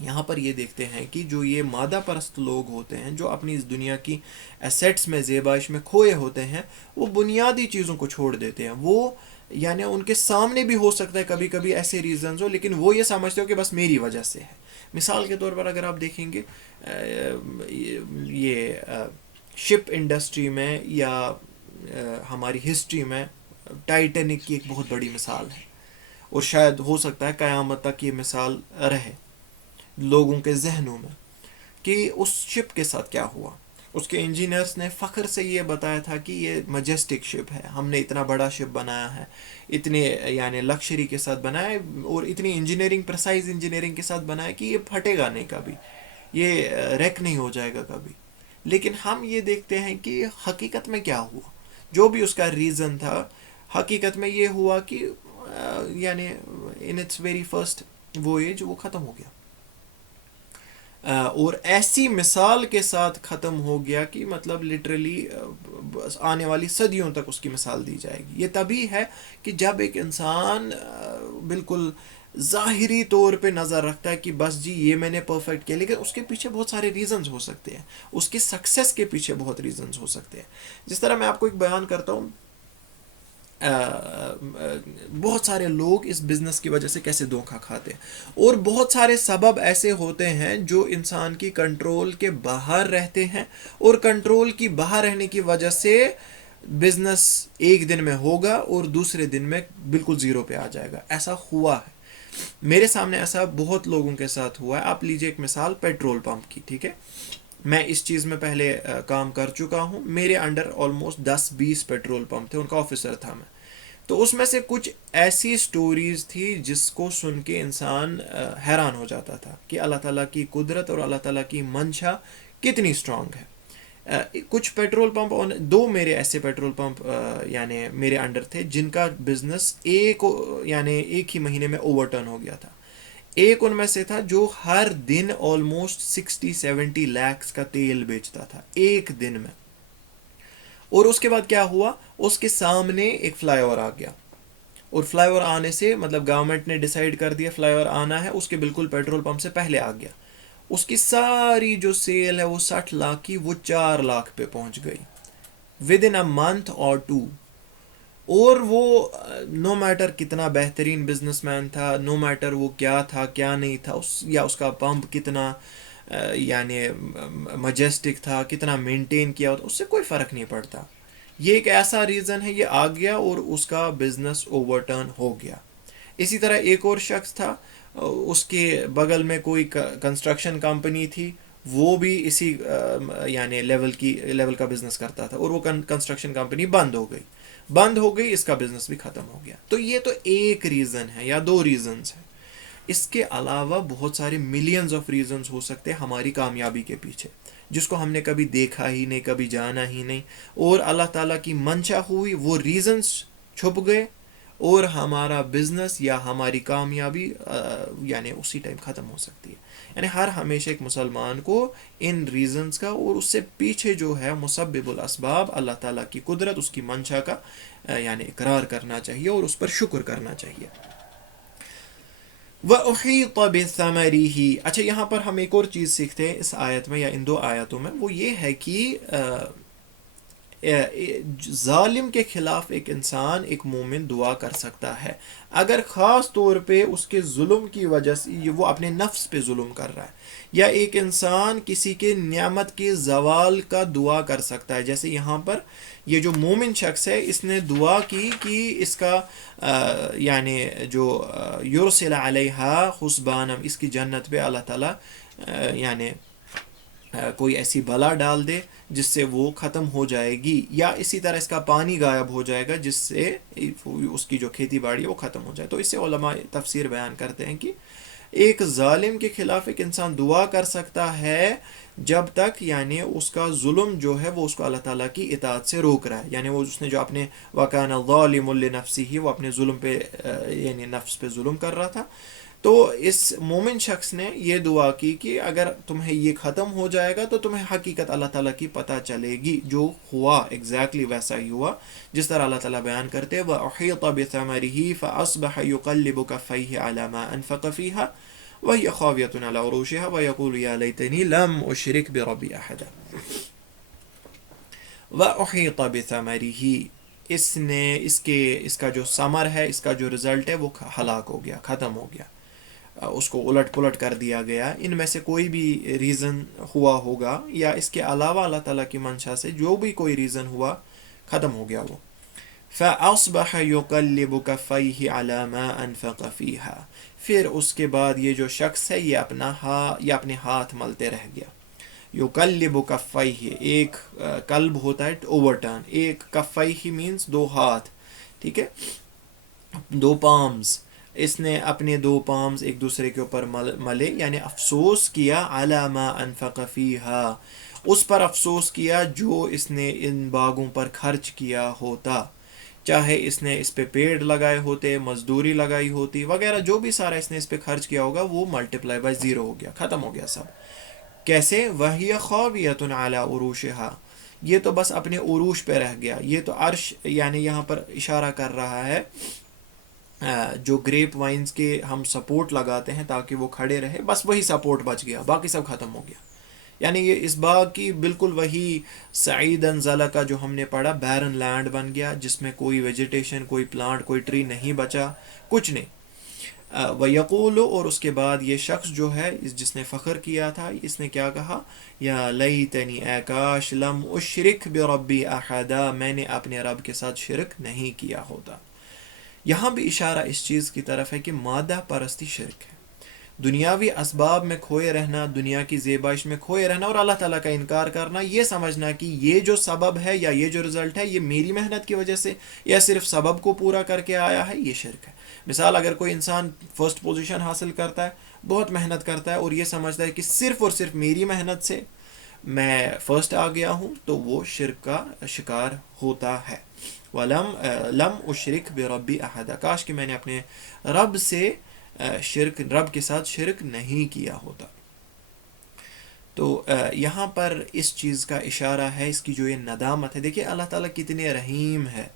یہاں پر یہ دیکھتے ہیں کہ جو یہ مادہ پرست لوگ ہوتے ہیں، جو اپنی اس دنیا کی ایسیٹس میں، زیبائش میں کھوئے ہوتے ہیں، وہ بنیادی چیزوں کو چھوڑ دیتے ہیں. وہ یعنی ان کے سامنے بھی ہو سکتا ہے کبھی کبھی ایسے ریزنز ہو، لیکن وہ یہ سمجھتے ہو کہ بس میری وجہ سے ہے. مثال کے طور پر اگر آپ دیکھیں گے یہ شپ انڈسٹری میں یا ہماری ہسٹری میں ٹائٹینک کی ایک بہت بڑی مثال ہے، اور شاید ہو سکتا ہے قیامت تک یہ مثال رہے لوگوں کے ذہنوں میں کہ اس شپ کے ساتھ کیا ہوا. اس کے انجینئرز نے فخر سے یہ بتایا تھا کہ یہ مجسٹک شپ ہے، ہم نے اتنا بڑا شپ بنایا ہے، اتنے یعنی لکشری کے ساتھ بنایا ہے، اور اتنی انجینئرنگ، پرسائز انجینئرنگ کے ساتھ بنایا کہ یہ پھٹے گا نہیں کبھی، یہ ریک نہیں ہو جائے گا کبھی. لیکن ہم یہ دیکھتے ہیں کہ حقیقت میں کیا ہوا. جو بھی اس کا ریزن تھا، حقیقت میں یہ ہوا کہ یعنی ان اٹس ویری فرسٹ وویج وہ ختم ہو گیا. اور ایسی مثال کے ساتھ ختم ہو گیا کہ مطلب لٹرلی آنے والی صدیوں تک اس کی مثال دی جائے گی. یہ تبھی ہے کہ جب ایک انسان بالکل ظاہری طور پہ نظر رکھتا ہے کہ بس جی یہ میں نے پرفیکٹ کیا، لیکن اس کے پیچھے بہت سارے ریزنز ہو سکتے ہیں، اس کی سکسیس کے پیچھے بہت ریزنز ہو سکتے ہیں. جس طرح میں آپ کو ایک بیان کرتا ہوں، بہت سارے لوگ اس بزنس کی وجہ سے کیسے دھوکہ کھاتے ہیں، اور بہت سارے سبب ایسے ہوتے ہیں جو انسان کی کنٹرول کے باہر رہتے ہیں، اور کنٹرول کی باہر رہنے کی وجہ سے بزنس ایک دن میں ہوگا اور دوسرے دن میں بالکل زیرو پہ آ جائے گا. ایسا ہوا ہے میرے سامنے، ایسا بہت لوگوں کے ساتھ ہوا ہے. آپ لیجئے ایک مثال پیٹرول پمپ کی، ٹھیک ہے. میں اس چیز میں پہلے کام کر چکا ہوں. میرے انڈر آلموسٹ 10-20 پیٹرول پمپ تھے، ان کا آفیسر تھا میں. تو اس میں سے کچھ ایسی سٹوریز تھی جس کو سن کے انسان حیران ہو جاتا تھا کہ اللہ تعالیٰ کی قدرت اور اللہ تعالیٰ کی منشا کتنی سٹرونگ ہے. کچھ پیٹرول پمپ، دو میرے ایسے پیٹرول پمپ یعنی میرے انڈر تھے جن کا بزنس یعنی ایک ہی مہینے میں اوور ٹرن ہو گیا تھا. ایک ان میں سے تھا جو ہر دن آلموسٹ 60-70 لاکھ کا تیل بیچتا تھا ایک دن میں. اور اس کے بعد کیا ہوا، اس کے سامنے ایک فلائی اوور آ گیا، اور فلائی اوور آنے سے مطلب گورنمنٹ نے ڈیسائیڈ کر دیا فلائی اوور آنا ہے، اس کے بالکل پیٹرول پمپ سے پہلے آ گیا. اس کی ساری جو سیل ہے وہ 60 لاکھ کی، وہ 4 لاکھ پہ پہنچ گئی ود ان اے منتھ اور ٹو. اور وہ نو میٹر کتنا بہترین بزنس مین تھا، نو میٹر وہ کیا تھا کیا نہیں تھا، یا اس کا پمپ کتنا یعنی مجسٹک تھا، کتنا مینٹین کیا ہوتا، اس سے کوئی فرق نہیں پڑتا. یہ ایک ایسا ریزن ہے، یہ آ گیا اور اس کا بزنس اوور ٹرن ہو گیا. اسی طرح ایک اور شخص تھا، اس کے بغل میں کوئی کنسٹرکشن کمپنی تھی، وہ بھی اسی یعنی لیول کا بزنس کرتا تھا، اور وہ کنسٹرکشن کمپنی بند ہو گئی، اس کا بزنس بھی ختم ہو گیا. تو یہ تو ایک ریزن ہے یا دو ریزنز ہیں. اس کے علاوہ بہت سارے ملینز آف ریزنز ہو سکتے ہیں ہماری کامیابی کے پیچھے، جس کو ہم نے کبھی دیکھا ہی نہیں، کبھی جانا ہی نہیں، اور اللہ تعالیٰ کی منشا ہوئی، وہ ریزنز چھپ گئے، اور ہمارا بزنس یا ہماری کامیابی یعنی اسی ٹائم ختم ہو سکتی ہے. یعنی ہر ہمیشہ ایک مسلمان کو ان ریزنز کا اور اس سے پیچھے جو ہے مسبب الاسباب اللہ تعالیٰ کی قدرت، اس کی منشا کا یعنی اقرار کرنا چاہیے اور اس پر شکر کرنا چاہیے. وَأُحِيطَ بِثَمَرِهِ. اچھا، یہاں پر ہم ایک اور چیز سیکھتے ہیں اس آیت میں یا ان دو آیتوں میں، وہ یہ ہے کہ ظالم کے خلاف ایک انسان، ایک مومن دعا کر سکتا ہے اگر خاص طور پہ اس کے ظلم کی وجہ سے وہ اپنے نفس پہ ظلم کر رہا ہے، یا ایک انسان کسی کے نعمت کے زوال کا دعا کر سکتا ہے. جیسے یہاں پر یہ جو مومن شخص ہے، اس نے دعا کی کہ اس کا یعنی جو یرسل علیہا حسبانم، اس کی جنت پہ اللہ تعالیٰ یعنی کوئی ایسی بلا ڈال دے جس سے وہ ختم ہو جائے گی، یا اسی طرح اس کا پانی غائب ہو جائے گا جس سے اس کی جو کھیتی باڑی ہے وہ ختم ہو جائے. تو اس سے علماء تفسیر بیان کرتے ہیں کہ ایک ظالم کے خلاف ایک انسان دعا کر سکتا ہے جب تک یعنی اس کا ظلم جو ہے وہ اس کو اللہ تعالیٰ کی اطاعت سے روک رہا ہے. یعنی وہ اس نے جو اپنے وَكَانَ ظَالِمٌ لِنَفْسِهِ، وہ اپنے ظلم پہ یعنی نفس پہ ظلم کر رہا تھا. تو اس مومن شخص نے یہ دعا کی کہ اگر تمہیں یہ ختم ہو جائے گا تو تمہیں حقیقت اللہ تعالیٰ کی پتہ چلے گی. جو ہوا ایگزیکٹلی ویسا ہی ہوا جس طرح اللہ تعالیٰ بیان کرتے وَأُحِيطَ بِثَمَرِهِ فَأَصْبَحَ يُقَلِّبُ كَفَّيْهِ عَلَى مَا أَنفَقَ فِيهَا وَهِيَ خَاوِيَةٌ عَلَى عُرُوشِهَا وَيَقُولُ يَا لَيْتَنِي لَمْ أُشْرِكْ بِرَبِّي أَحَدًا. وَأُحِيطَ بِثَمَرِهِ، اس کا جو ثمر ہے، اس کا جو رزلٹ ہے وہ ہلاک ہو گیا، ختم ہو گیا، اس کو الٹ پلٹ کر دیا گیا. ان میں سے کوئی بھی ریزن ہوا ہوگا یا اس کے علاوہ اللہ تعالیٰ کی منشا سے جو بھی کوئی ریزن ہوا، ختم ہو گیا وہ. فَأَصْبَحَ يُقَلِّبُ كَفَّيْهِ عَلَى مَا أَنفَقَ فِيهَا، پھر اس کے بعد یہ جو شخص ہے یہ اپنے ہاتھ ملتے رہ گیا. يُقَلِّبُ كَفَّيْهِ، ایک قلب ہوتا ہے اوور ٹرن، ایک كَفَّيْهِ مینس دو ہاتھ، ٹھیک ہے، دو پامز. اس نے اپنے دو پامز ایک دوسرے کے اوپر ملے، یعنی افسوس کیا علی ما انفق فیہا، اس پر افسوس کیا جو اس نے ان باغوں پر خرچ کیا ہوتا، چاہے اس نے اس پہ پیڑ لگائے ہوتے، مزدوری لگائی ہوتی وغیرہ، جو بھی سارا اس نے اس پہ خرچ کیا ہوگا وہ ملٹیپلائی بائی زیرو ہو گیا، ختم ہو گیا سب. کیسے؟ وَهِيَ خَاوِيَةٌ عَلَى عُرُوشِهَا، یہ تو بس اپنے عروش پہ رہ گیا. یہ تو عرش یعنی یہاں پر اشارہ کر رہا ہے جو گریپ وائنز کے ہم سپورٹ لگاتے ہیں تاکہ وہ کھڑے رہے، بس وہی سپورٹ بچ گیا، باقی سب ختم ہو گیا. یعنی یہ اس باغ کی بالکل وہی سعیدن زلقہ جو ہم نے پڑھا، بیرن لینڈ بن گیا جس میں کوئی ویجیٹیشن، کوئی پلانٹ، کوئی ٹری نہیں بچا، کچھ نہیں. وَيَقُولُ، اور اس کے بعد یہ شخص جو ہے جس نے فخر کیا تھا، اس نے کیا کہا؟ یا لیتنی، اے کاش، لم اشرک بربی احدا، میں نے اپنے رب کے ساتھ شرک نہیں کیا ہوتا. یہاں بھی اشارہ اس چیز کی طرف ہے کہ مادہ پرستی شرک ہے. دنیاوی اسباب میں کھوئے رہنا، دنیا کی زیبائش میں کھوئے رہنا اور اللہ تعالیٰ کا انکار کرنا، یہ سمجھنا کہ یہ جو سبب ہے یا یہ جو رزلٹ ہے یہ میری محنت کی وجہ سے یا صرف سبب کو پورا کر کے آیا ہے، یہ شرک ہے. مثال، اگر کوئی انسان فرسٹ پوزیشن حاصل کرتا ہے، بہت محنت کرتا ہے اور یہ سمجھتا ہے کہ صرف اور صرف میری محنت سے میں فرسٹ آ گیا ہوں، تو وہ شرک کا شکار ہوتا ہے. لم اشرک بربی احدا، کاش کہ میں نے اپنے رب سے رب کے ساتھ شرک نہیں کیا ہوتا. تو یہاں پر اس چیز کا اشارہ ہے، اس کی جو یہ ندامت ہے. دیکھیں اللہ تعالیٰ کتنے رحیم ہے،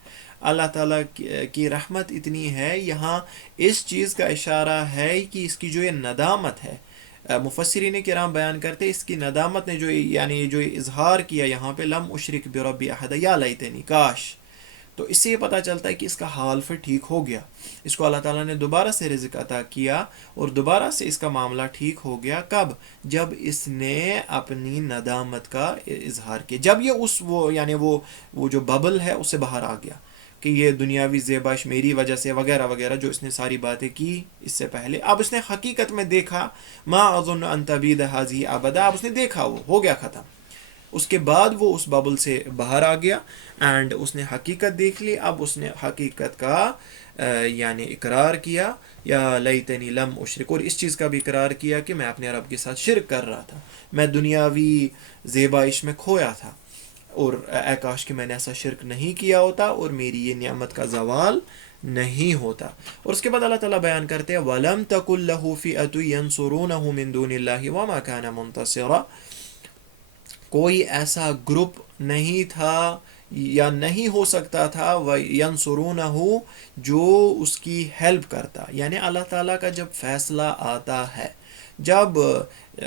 اللہ تعالیٰ کی رحمت اتنی ہے. یہاں اس چیز کا اشارہ ہے کہ اس کی جو یہ ندامت ہے، مفسرین کرام بیان کرتے اس کی ندامت نے جو یعنی جو اظہار کیا یہاں پہ، لم اشرک بربی احد، یا لیتنی، کاش. تو اس سے یہ پتہ چلتا ہے کہ اس کا حال پھر ٹھیک ہو گیا، اس کو اللہ تعالیٰ نے دوبارہ سے رزق عطا کیا اور دوبارہ سے اس کا معاملہ ٹھیک ہو گیا. کب؟ جب اس نے اپنی ندامت کا اظہار کیا، جب یہ یعنی وہ جو ببل ہے اس سے باہر آ گیا کہ یہ دنیاوی زیبائش میری وجہ سے وغیرہ وغیرہ، جو اس نے ساری باتیں کی اس سے پہلے. اب اس نے حقیقت میں دیکھا، ما اظن ان تبید هذه ابدا، اب اس نے دیکھا وہ ہو گیا ختم. اس کے بعد وہ اس ببل سے باہر آ گیا اینڈ اس نے حقیقت دیکھ لی. اب اس نے حقیقت کا یعنی اقرار کیا، یا لیتنی لم اشرک، اور اس چیز کا بھی اقرار کیا کہ میں اپنے رب کے ساتھ شرک کر رہا تھا، میں دنیاوی زیبائش میں کھویا تھا، اور اے کاش کہ میں نے ایسا شرک نہیں کیا ہوتا اور میری یہ نعمت کا زوال نہیں ہوتا. اور اس کے بعد اللہ تعالیٰ بیان کرتے ہیں وَلَمْ تَكُنْ لَهُ فِئَةٌ يَنْصُرُونَهُ مِنْ دُونِ اللَّهِ وَمَا كَانَ مُنْتَصِرًا، کوئی ایسا گروپ نہیں تھا یا نہیں ہو سکتا تھا وَيَنْصُرُونَهُ، جو اس کی ہیلپ کرتا. یعنی اللہ تعالیٰ کا جب فیصلہ آتا ہے، جب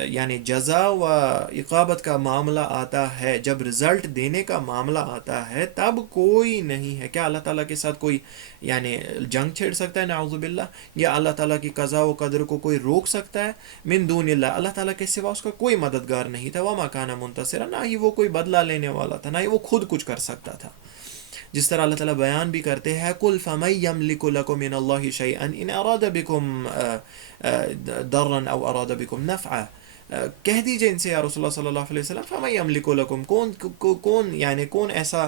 یعنی جزا و عقابت کا معاملہ آتا ہے، جب رزلٹ دینے کا معاملہ آتا ہے، تب کوئی نہیں ہے. کیا اللہ تعالیٰ کے ساتھ کوئی یعنی جنگ چھیڑ سکتا ہے؟ نعوذ باللہ. یا اللہ تعالیٰ کی قضا و قدر کو کوئی روک سکتا ہے؟ من دون اللہ، اللہ تعالیٰ کے سوا اس کا کوئی مددگار نہیں تھا. وما کان منتصرا، نہ ہی وہ کوئی بدلہ لینے والا تھا، نہ ہی وہ خود کچھ کر سکتا تھا. جس طرح اللہ تعالیٰ بیان بھی کرتے ہیں قُلْ فَمَن يَمْلِكُ لَكُم مِّنَ اللَّهِ شَيْئًا إِنْ أَرَادَ بِكُمْ ضَرًّا أَوْ أَرَادَ بِكُمْ نَفْعًا، کہہ دیجئے ان سے یا رسول اللہ صلی اللہ علیہ وسلم، فَمَن يَمْلِكُ لَكُم، کون یعنی کون ایسا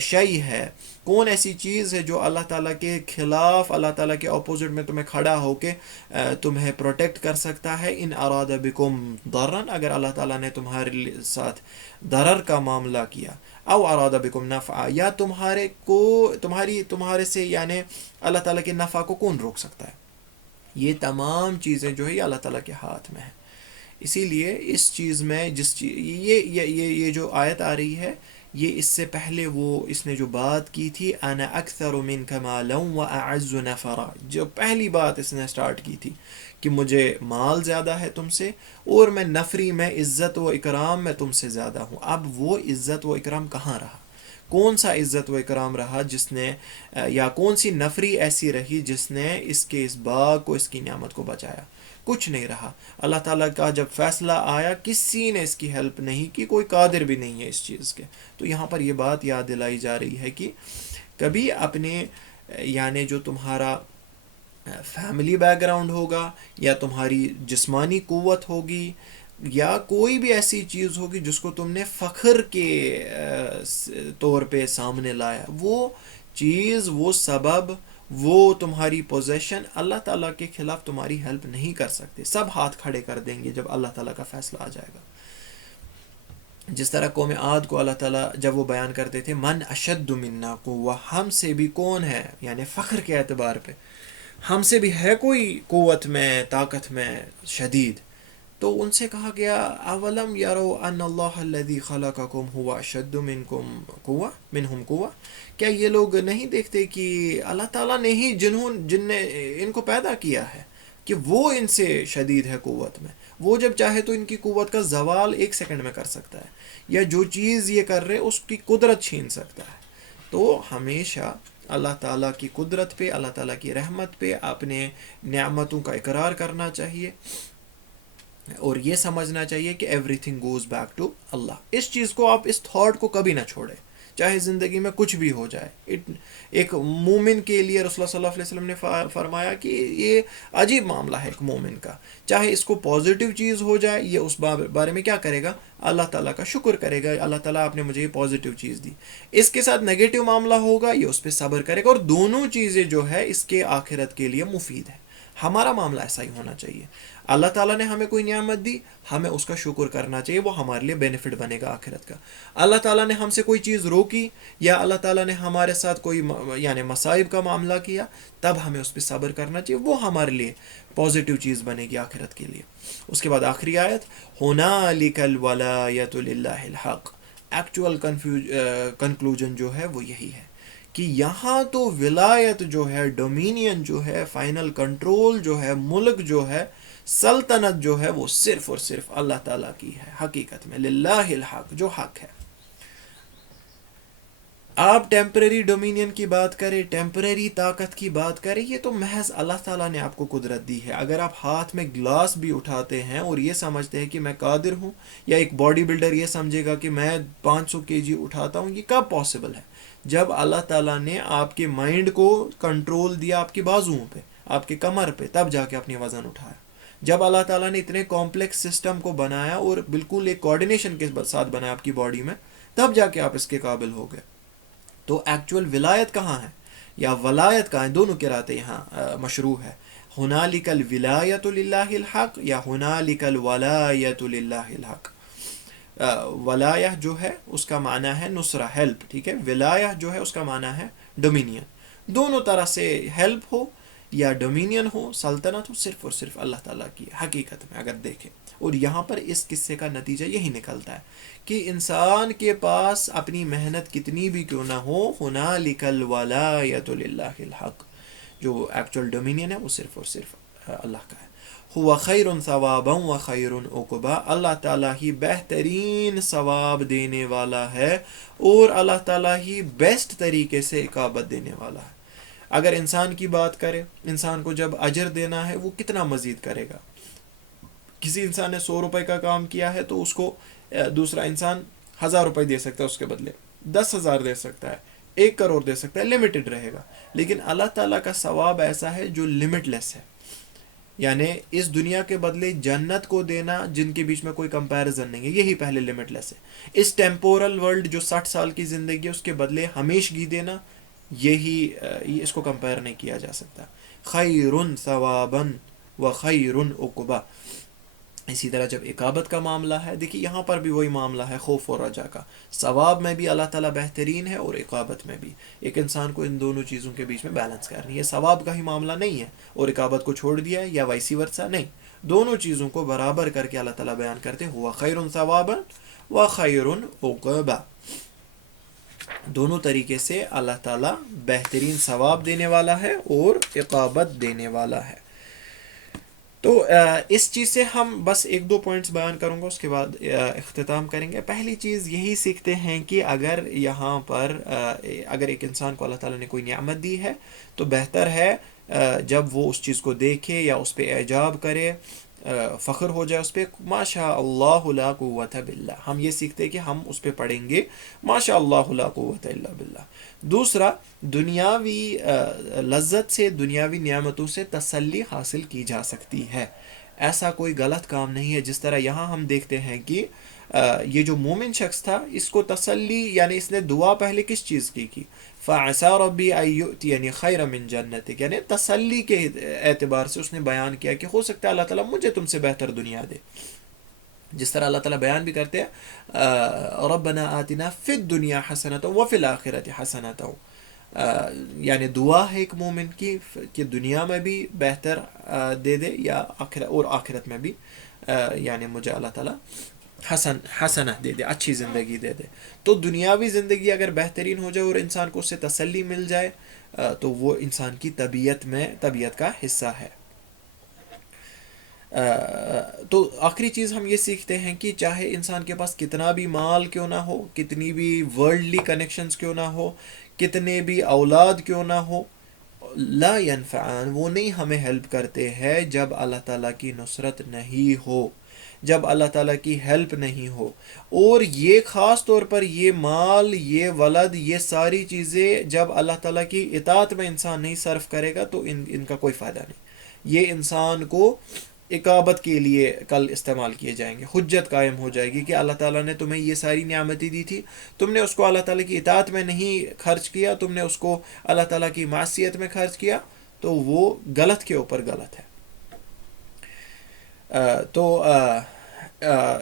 شیء ہے، کون ایسی چیز ہے جو اللہ تعالیٰ کے خلاف، اللہ تعالیٰ کے اپوزٹ میں تمہیں کھڑا ہو کے تمہیں پروٹیکٹ کر سکتا ہے. ان اراد بکم ضرًا، اگر اللہ تعالیٰ نے تمہارے ساتھ ضرر کا معاملہ کیا، او اراد بکم نفعا، یا تمہارے سے یعنی اللہ تعالیٰ کے نفع کو کون روک سکتا ہے؟ یہ تمام چیزیں جو ہے یہ اللہ تعالیٰ کے ہاتھ میں ہیں. اسی لیے اس چیز میں یہ جو آیت آ رہی ہے، یہ اس سے پہلے اس نے جو بات کی تھی انا اکثر منک مالا واعز نفرا، جو پہلی بات اس نے سٹارٹ کی تھی کہ مجھے مال زیادہ ہے تم سے اور میں نفری میں عزت و اکرام میں تم سے زیادہ ہوں. اب وہ عزت و اکرام کہاں رہا؟ کون سا عزت و اکرام رہا جس نے یا کون سی نفری ایسی رہی جس نے اس باغ کو، اس کی نعمت کو بچایا؟ کچھ نہیں رہا. اللہ تعالیٰ کا جب فیصلہ آیا کسی نے اس کی ہیلپ نہیں کی، کوئی قادر بھی نہیں ہے اس چیز کے. تو یہاں پر یہ بات یاد دلائی جا رہی ہے کہ کبھی اپنے یعنی جو تمہارا فیملی بیک گراؤنڈ ہوگا یا تمہاری جسمانی قوت ہوگی یا کوئی بھی ایسی چیز ہوگی جس کو تم نے فخر کے طور پہ سامنے لایا، وہ چیز، وہ سبب، وہ تمہاری پوزیشن اللہ تعالیٰ کے خلاف تمہاری ہیلپ نہیں کر سکتے. سب ہاتھ کھڑے کر دیں گے جب اللہ تعالیٰ کا فیصلہ آ جائے گا. جس طرح قوم عاد کو اللہ تعالیٰ جب وہ بیان کرتے تھے من اشد منا قوہ، ہم سے بھی کون ہے، یعنی فخر کے اعتبار پہ ہم سے بھی ہے کوئی قوت میں، طاقت میں شدید، تو ان سے کہا گیا اولم یروا ان اللہ الذی خلقکم هو اشد منہم قوہ، کیا یہ لوگ نہیں دیکھتے کہ اللہ تعالیٰ نے ہی جن نے ان کو پیدا کیا ہے، کہ وہ ان سے شدید ہے قوت میں، وہ جب چاہے تو ان کی قوت کا زوال ایک سیکنڈ میں کر سکتا ہے، یا جو چیز یہ کر رہے اس کی قدرت چھین سکتا ہے۔ تو ہمیشہ اللہ تعالیٰ کی قدرت پہ، اللہ تعالیٰ کی رحمت پہ، اپنے نعمتوں کا اقرار کرنا چاہیے، اور یہ سمجھنا چاہیے کہ everything goes back to Allah. اس چیز کو آپ، اس تھاٹ کو کبھی نہ چھوڑیں، چاہے زندگی میں کچھ بھی ہو جائے۔ ایک مومن کے لیے رسول اللہ صلی اللہ علیہ وسلم نے فرمایا کہ یہ عجیب معاملہ ہے ایک مومن کا، چاہے اس کو پازیٹیو چیز ہو جائے، یہ اس بارے میں کیا کرے گا؟ اللہ تعالیٰ کا شکر کرے گا، اللہ تعالیٰ آپ نے مجھے یہ پازیٹیو چیز دی۔ اس کے ساتھ نیگیٹو معاملہ ہوگا، یہ اس پہ صبر کرے گا، اور دونوں چیزیں جو ہے اس کے آخرت کے لیے مفید ہے۔ ہمارا معاملہ ایسا ہی ہونا چاہیے۔ اللہ تعالیٰ نے ہمیں کوئی نعمت دی، ہمیں اس کا شکر کرنا چاہیے، وہ ہمارے لیے بینیفٹ بنے گا آخرت کا۔ اللہ تعالیٰ نے ہم سے کوئی چیز روکی، یا اللہ تعالیٰ نے ہمارے ساتھ کوئی یعنی مصائب کا معاملہ کیا، تب ہمیں اس پہ صبر کرنا چاہیے، وہ ہمارے لیے پازیٹیو چیز بنے گی آخرت کے لیے۔ اس کے بعد آخری آیت، ہنالک الولایۃ للہ الحق۔ ایکچوئل کنکلوژن جو ہے وہ یہی ہے کہ یہاں تو ولایت جو ہے، ڈومینین جو ہے، فائنل کنٹرول جو ہے، ملک جو ہے، سلطنت جو ہے، وہ صرف اور صرف اللہ تعالیٰ کی ہے حقیقت میں، للہ الحق، جو حق ہے۔ آپ ٹیمپرری ڈومینین کی بات کریں، ٹیمپرری طاقت کی بات کریں، یہ تو محض اللہ تعالیٰ نے آپ کو قدرت دی ہے۔ اگر آپ ہاتھ میں گلاس بھی اٹھاتے ہیں اور یہ سمجھتے ہیں کہ میں قادر ہوں، یا ایک باڈی بلڈر یہ سمجھے گا کہ میں 500 kg اٹھاتا ہوں، یہ کب پاسبل ہے؟ جب اللہ تعالیٰ نے آپ کے مائنڈ کو کنٹرول دیا آپ کے بازوؤں پہ، آپ کے کمر پہ، تب جا کے اپنی وزن اٹھایا۔ جب اللہ تعالیٰ نے اتنے کمپلیکس سسٹم کو بنایا اور بالکل ایک کوآرڈینیشن کے ساتھ بنایا آپ کی باڈی میں، تب جا کے آپ اس کے قابل ہو گئے۔ تو ایکچول ولایت کہاں ہے، یا ولایت کہاں ہے؟ دونوں قراتیں یہاں مشروع ہے، ہنالک الولایۃ للہ الحق یا ہنالک الولایۃ للہ الحق۔ ولایہ جو ہے اس کا معنی ہے نصرہ، ہیلپ، ٹھیک ہے۔ ولایہ جو ہے اس کا معنی ہے ڈومینین۔ دونوں طرح سے ہیلپ ہو یا ڈومینین ہو، سلطنت ہو، صرف اور صرف اللہ تعالیٰ کی حقیقت میں اگر دیکھیں۔ اور یہاں پر اس قصے کا نتیجہ یہی نکلتا ہے کہ انسان کے پاس اپنی محنت کتنی بھی کیوں نہ ہو، ہنالک الولایۃ للہ الحق، جو ایکچوئل ڈومینین ہے وہ صرف اور صرف اللہ کا ہے۔ ہوا خیر ثوابا و خیر عقبا، اللہ تعالیٰ ہی بہترین ثواب دینے والا ہے، اور اللہ تعالیٰ ہی بیسٹ طریقے سے عقابت دینے والا ہے۔ اگر انسان کی بات کرے، انسان کو جب اجر دینا ہے وہ کتنا مزید کرے گا؟ کسی انسان نے 100 روپے کا کام کیا ہے تو اس کو دوسرا انسان 1000 روپے دے سکتا ہے، اس کے بدلے 10,000 دے سکتا ہے، 1 کروڑ دے سکتا ہے، لمیٹڈ رہے گا۔ لیکن اللہ تعالیٰ کا ثواب ایسا ہے جو لمٹ لیس ہے، یعنی اس دنیا کے بدلے جنت کو دینا، جن کے بیچ میں کوئی کمپیریزن نہیں ہے، یہی پہلے لمٹ لیس ہے۔ اس ٹیمپورل ورلڈ جو 60 سال کی زندگی ہے، اس کے بدلے ہمیشگی دینا، یہی اس کو کمپیئر نہیں کیا جا سکتا۔ خیر ثوابا و خیر عقبا۔ اسی طرح جب عقابت کا معاملہ ہے، دیکھیے یہاں پر بھی وہی معاملہ ہے، خوف اور رجا کا۔ ثواب میں بھی اللہ تعالیٰ بہترین ہے، اور عقابت میں بھی۔ ایک انسان کو ان دونوں چیزوں کے بیچ میں بیلنس کرنی ہے۔ ثواب کا ہی معاملہ نہیں ہے اور عقابت کو چھوڑ دیا ہے، یا ویسی ورسا نہیں، دونوں چیزوں کو برابر کر کے اللہ تعالیٰ بیان کرتے ہیں، ہوا خیر ثوابا و خیر عقبا۔ دونوں طریقے سے اللہ تعالیٰ بہترین ثواب دینے والا ہے اور عقابت دینے والا ہے۔ تو اس چیز سے ہم بس 1-2 پوائنٹس بیان کروں گا، اس کے بعد اختتام کریں گے۔ پہلی چیز یہی سیکھتے ہیں کہ اگر یہاں پر اگر ایک انسان کو اللہ تعالیٰ نے کوئی نعمت دی ہے تو بہتر ہے جب وہ اس چیز کو دیکھے یا اس پہ اعجاب کرے، فخر ہو جائے اس پہ، ماشاء اللہ لا قوت باللہ۔ ہم یہ سیکھتے ہیں کہ ہم اس پہ پڑھیں گے ماشاء اللہ لا قوت الا باللہ۔ دوسرا، دنیاوی لذت سے، دنیاوی نعمتوں سے تسلی حاصل کی جا سکتی ہے، ایسا کوئی غلط کام نہیں ہے۔ جس طرح یہاں ہم دیکھتے ہیں کہ یہ جو مومن شخص تھا، اس کو تسلی، یعنی اس نے دعا پہلے کس چیز کی؟ فَعَسَىٰ رَبِّي أَن يُؤْتِيَنِي خَيْرًا مِّن جَنَّتِكَ، یعنی تسلی کے اعتبار سے اس نے بیان کیا کہ ہو سکتا ہے اللہ تعالیٰ مجھے تم سے بہتر دنیا دے۔ جس طرح اللہ تعالیٰ بیان بھی کرتے ہیں ربنا آتنا فی الدنیا حسنۃ وفی الآخرۃ حسنۃ، یعنی دعا ہے ایک مومن کی کہ دنیا میں بھی بہتر دے دے، یا آخرت میں بھی یعنی مجھے اللہ تعالیٰ حسنہ دے دے، اچھی زندگی دے دے۔ تو دنیاوی زندگی اگر بہترین ہو جائے اور انسان کو اس سے تسلی مل جائے تو وہ انسان کی طبیعت کا حصہ ہے۔ تو آخری چیز ہم یہ سیکھتے ہیں کہ چاہے انسان کے پاس کتنا بھی مال کیوں نہ ہو، کتنی بھی ورلڈلی کنیکشنز کیوں نہ ہو، کتنے بھی اولاد کیوں نہ ہو، لا ینفعان، وہ نہیں ہمیں ہیلپ کرتے ہیں جب اللہ تعالیٰ کی نصرت نہیں ہو، جب اللہ تعالیٰ کی ہیلپ نہیں ہو۔ اور یہ خاص طور پر یہ مال، یہ ولد، یہ ساری چیزیں جب اللہ تعالیٰ کی اطاعت میں انسان نہیں صرف کرے گا تو ان کا کوئی فائدہ نہیں۔ یہ انسان کو اقابت کے لیے کل استعمال کیے جائیں گے، حجت قائم ہو جائے گی کہ اللہ تعالیٰ نے تمہیں یہ ساری نعمتیں دی تھی، تم نے اس کو اللہ تعالیٰ کی اطاعت میں نہیں خرچ کیا، تم نے اس کو اللہ تعالیٰ کی معصیت میں خرچ کیا، تو وہ غلط کے اوپر غلط ہے۔ تو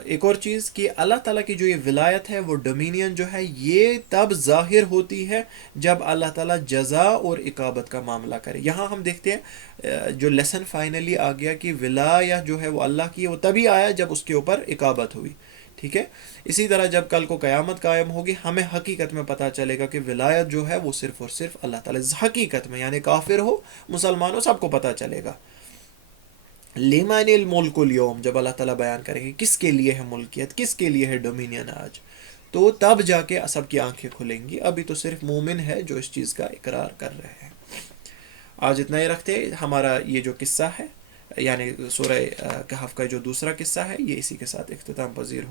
ایک اور چیز کہ اللہ تعالیٰ کی جو یہ ولایت ہے، وہ ڈومینین جو ہے، یہ تب ظاہر ہوتی ہے جب اللہ تعالیٰ جزا اور اقابت کا معاملہ کرے۔ یہاں ہم دیکھتے ہیں جو لیسن فائنلی آ گیا کہ ولایت جو ہے وہ اللہ کی، وہ تبھی آیا جب اس کے اوپر اقابت ہوئی، ٹھیک ہے۔ اسی طرح جب کل کو قیامت قائم ہوگی، ہمیں حقیقت میں پتہ چلے گا کہ ولایت جو ہے وہ صرف اور صرف اللہ تعالیٰ، حقیقت میں، یعنی کافر ہو مسلمان ہو، سب کو پتہ چلے گا۔ لمن الملک اليوم، جب اللہ تعالیٰ بیان کریں گے کس کے لیے ہے ملکیت، کس کے لیے ہے ڈومینین آج، تو تب جا کے سب کی آنکھیں کھلیں گی۔ ابھی تو صرف مومن ہے جو اس چیز کا اقرار کر رہے ہیں۔ آج اتنا ہی رکھتے، ہمارا یہ جو قصہ ہے، یعنی سورہ کہف کا جو دوسرا قصہ ہے، یہ اسی کے ساتھ اختتام پذیر ہوا۔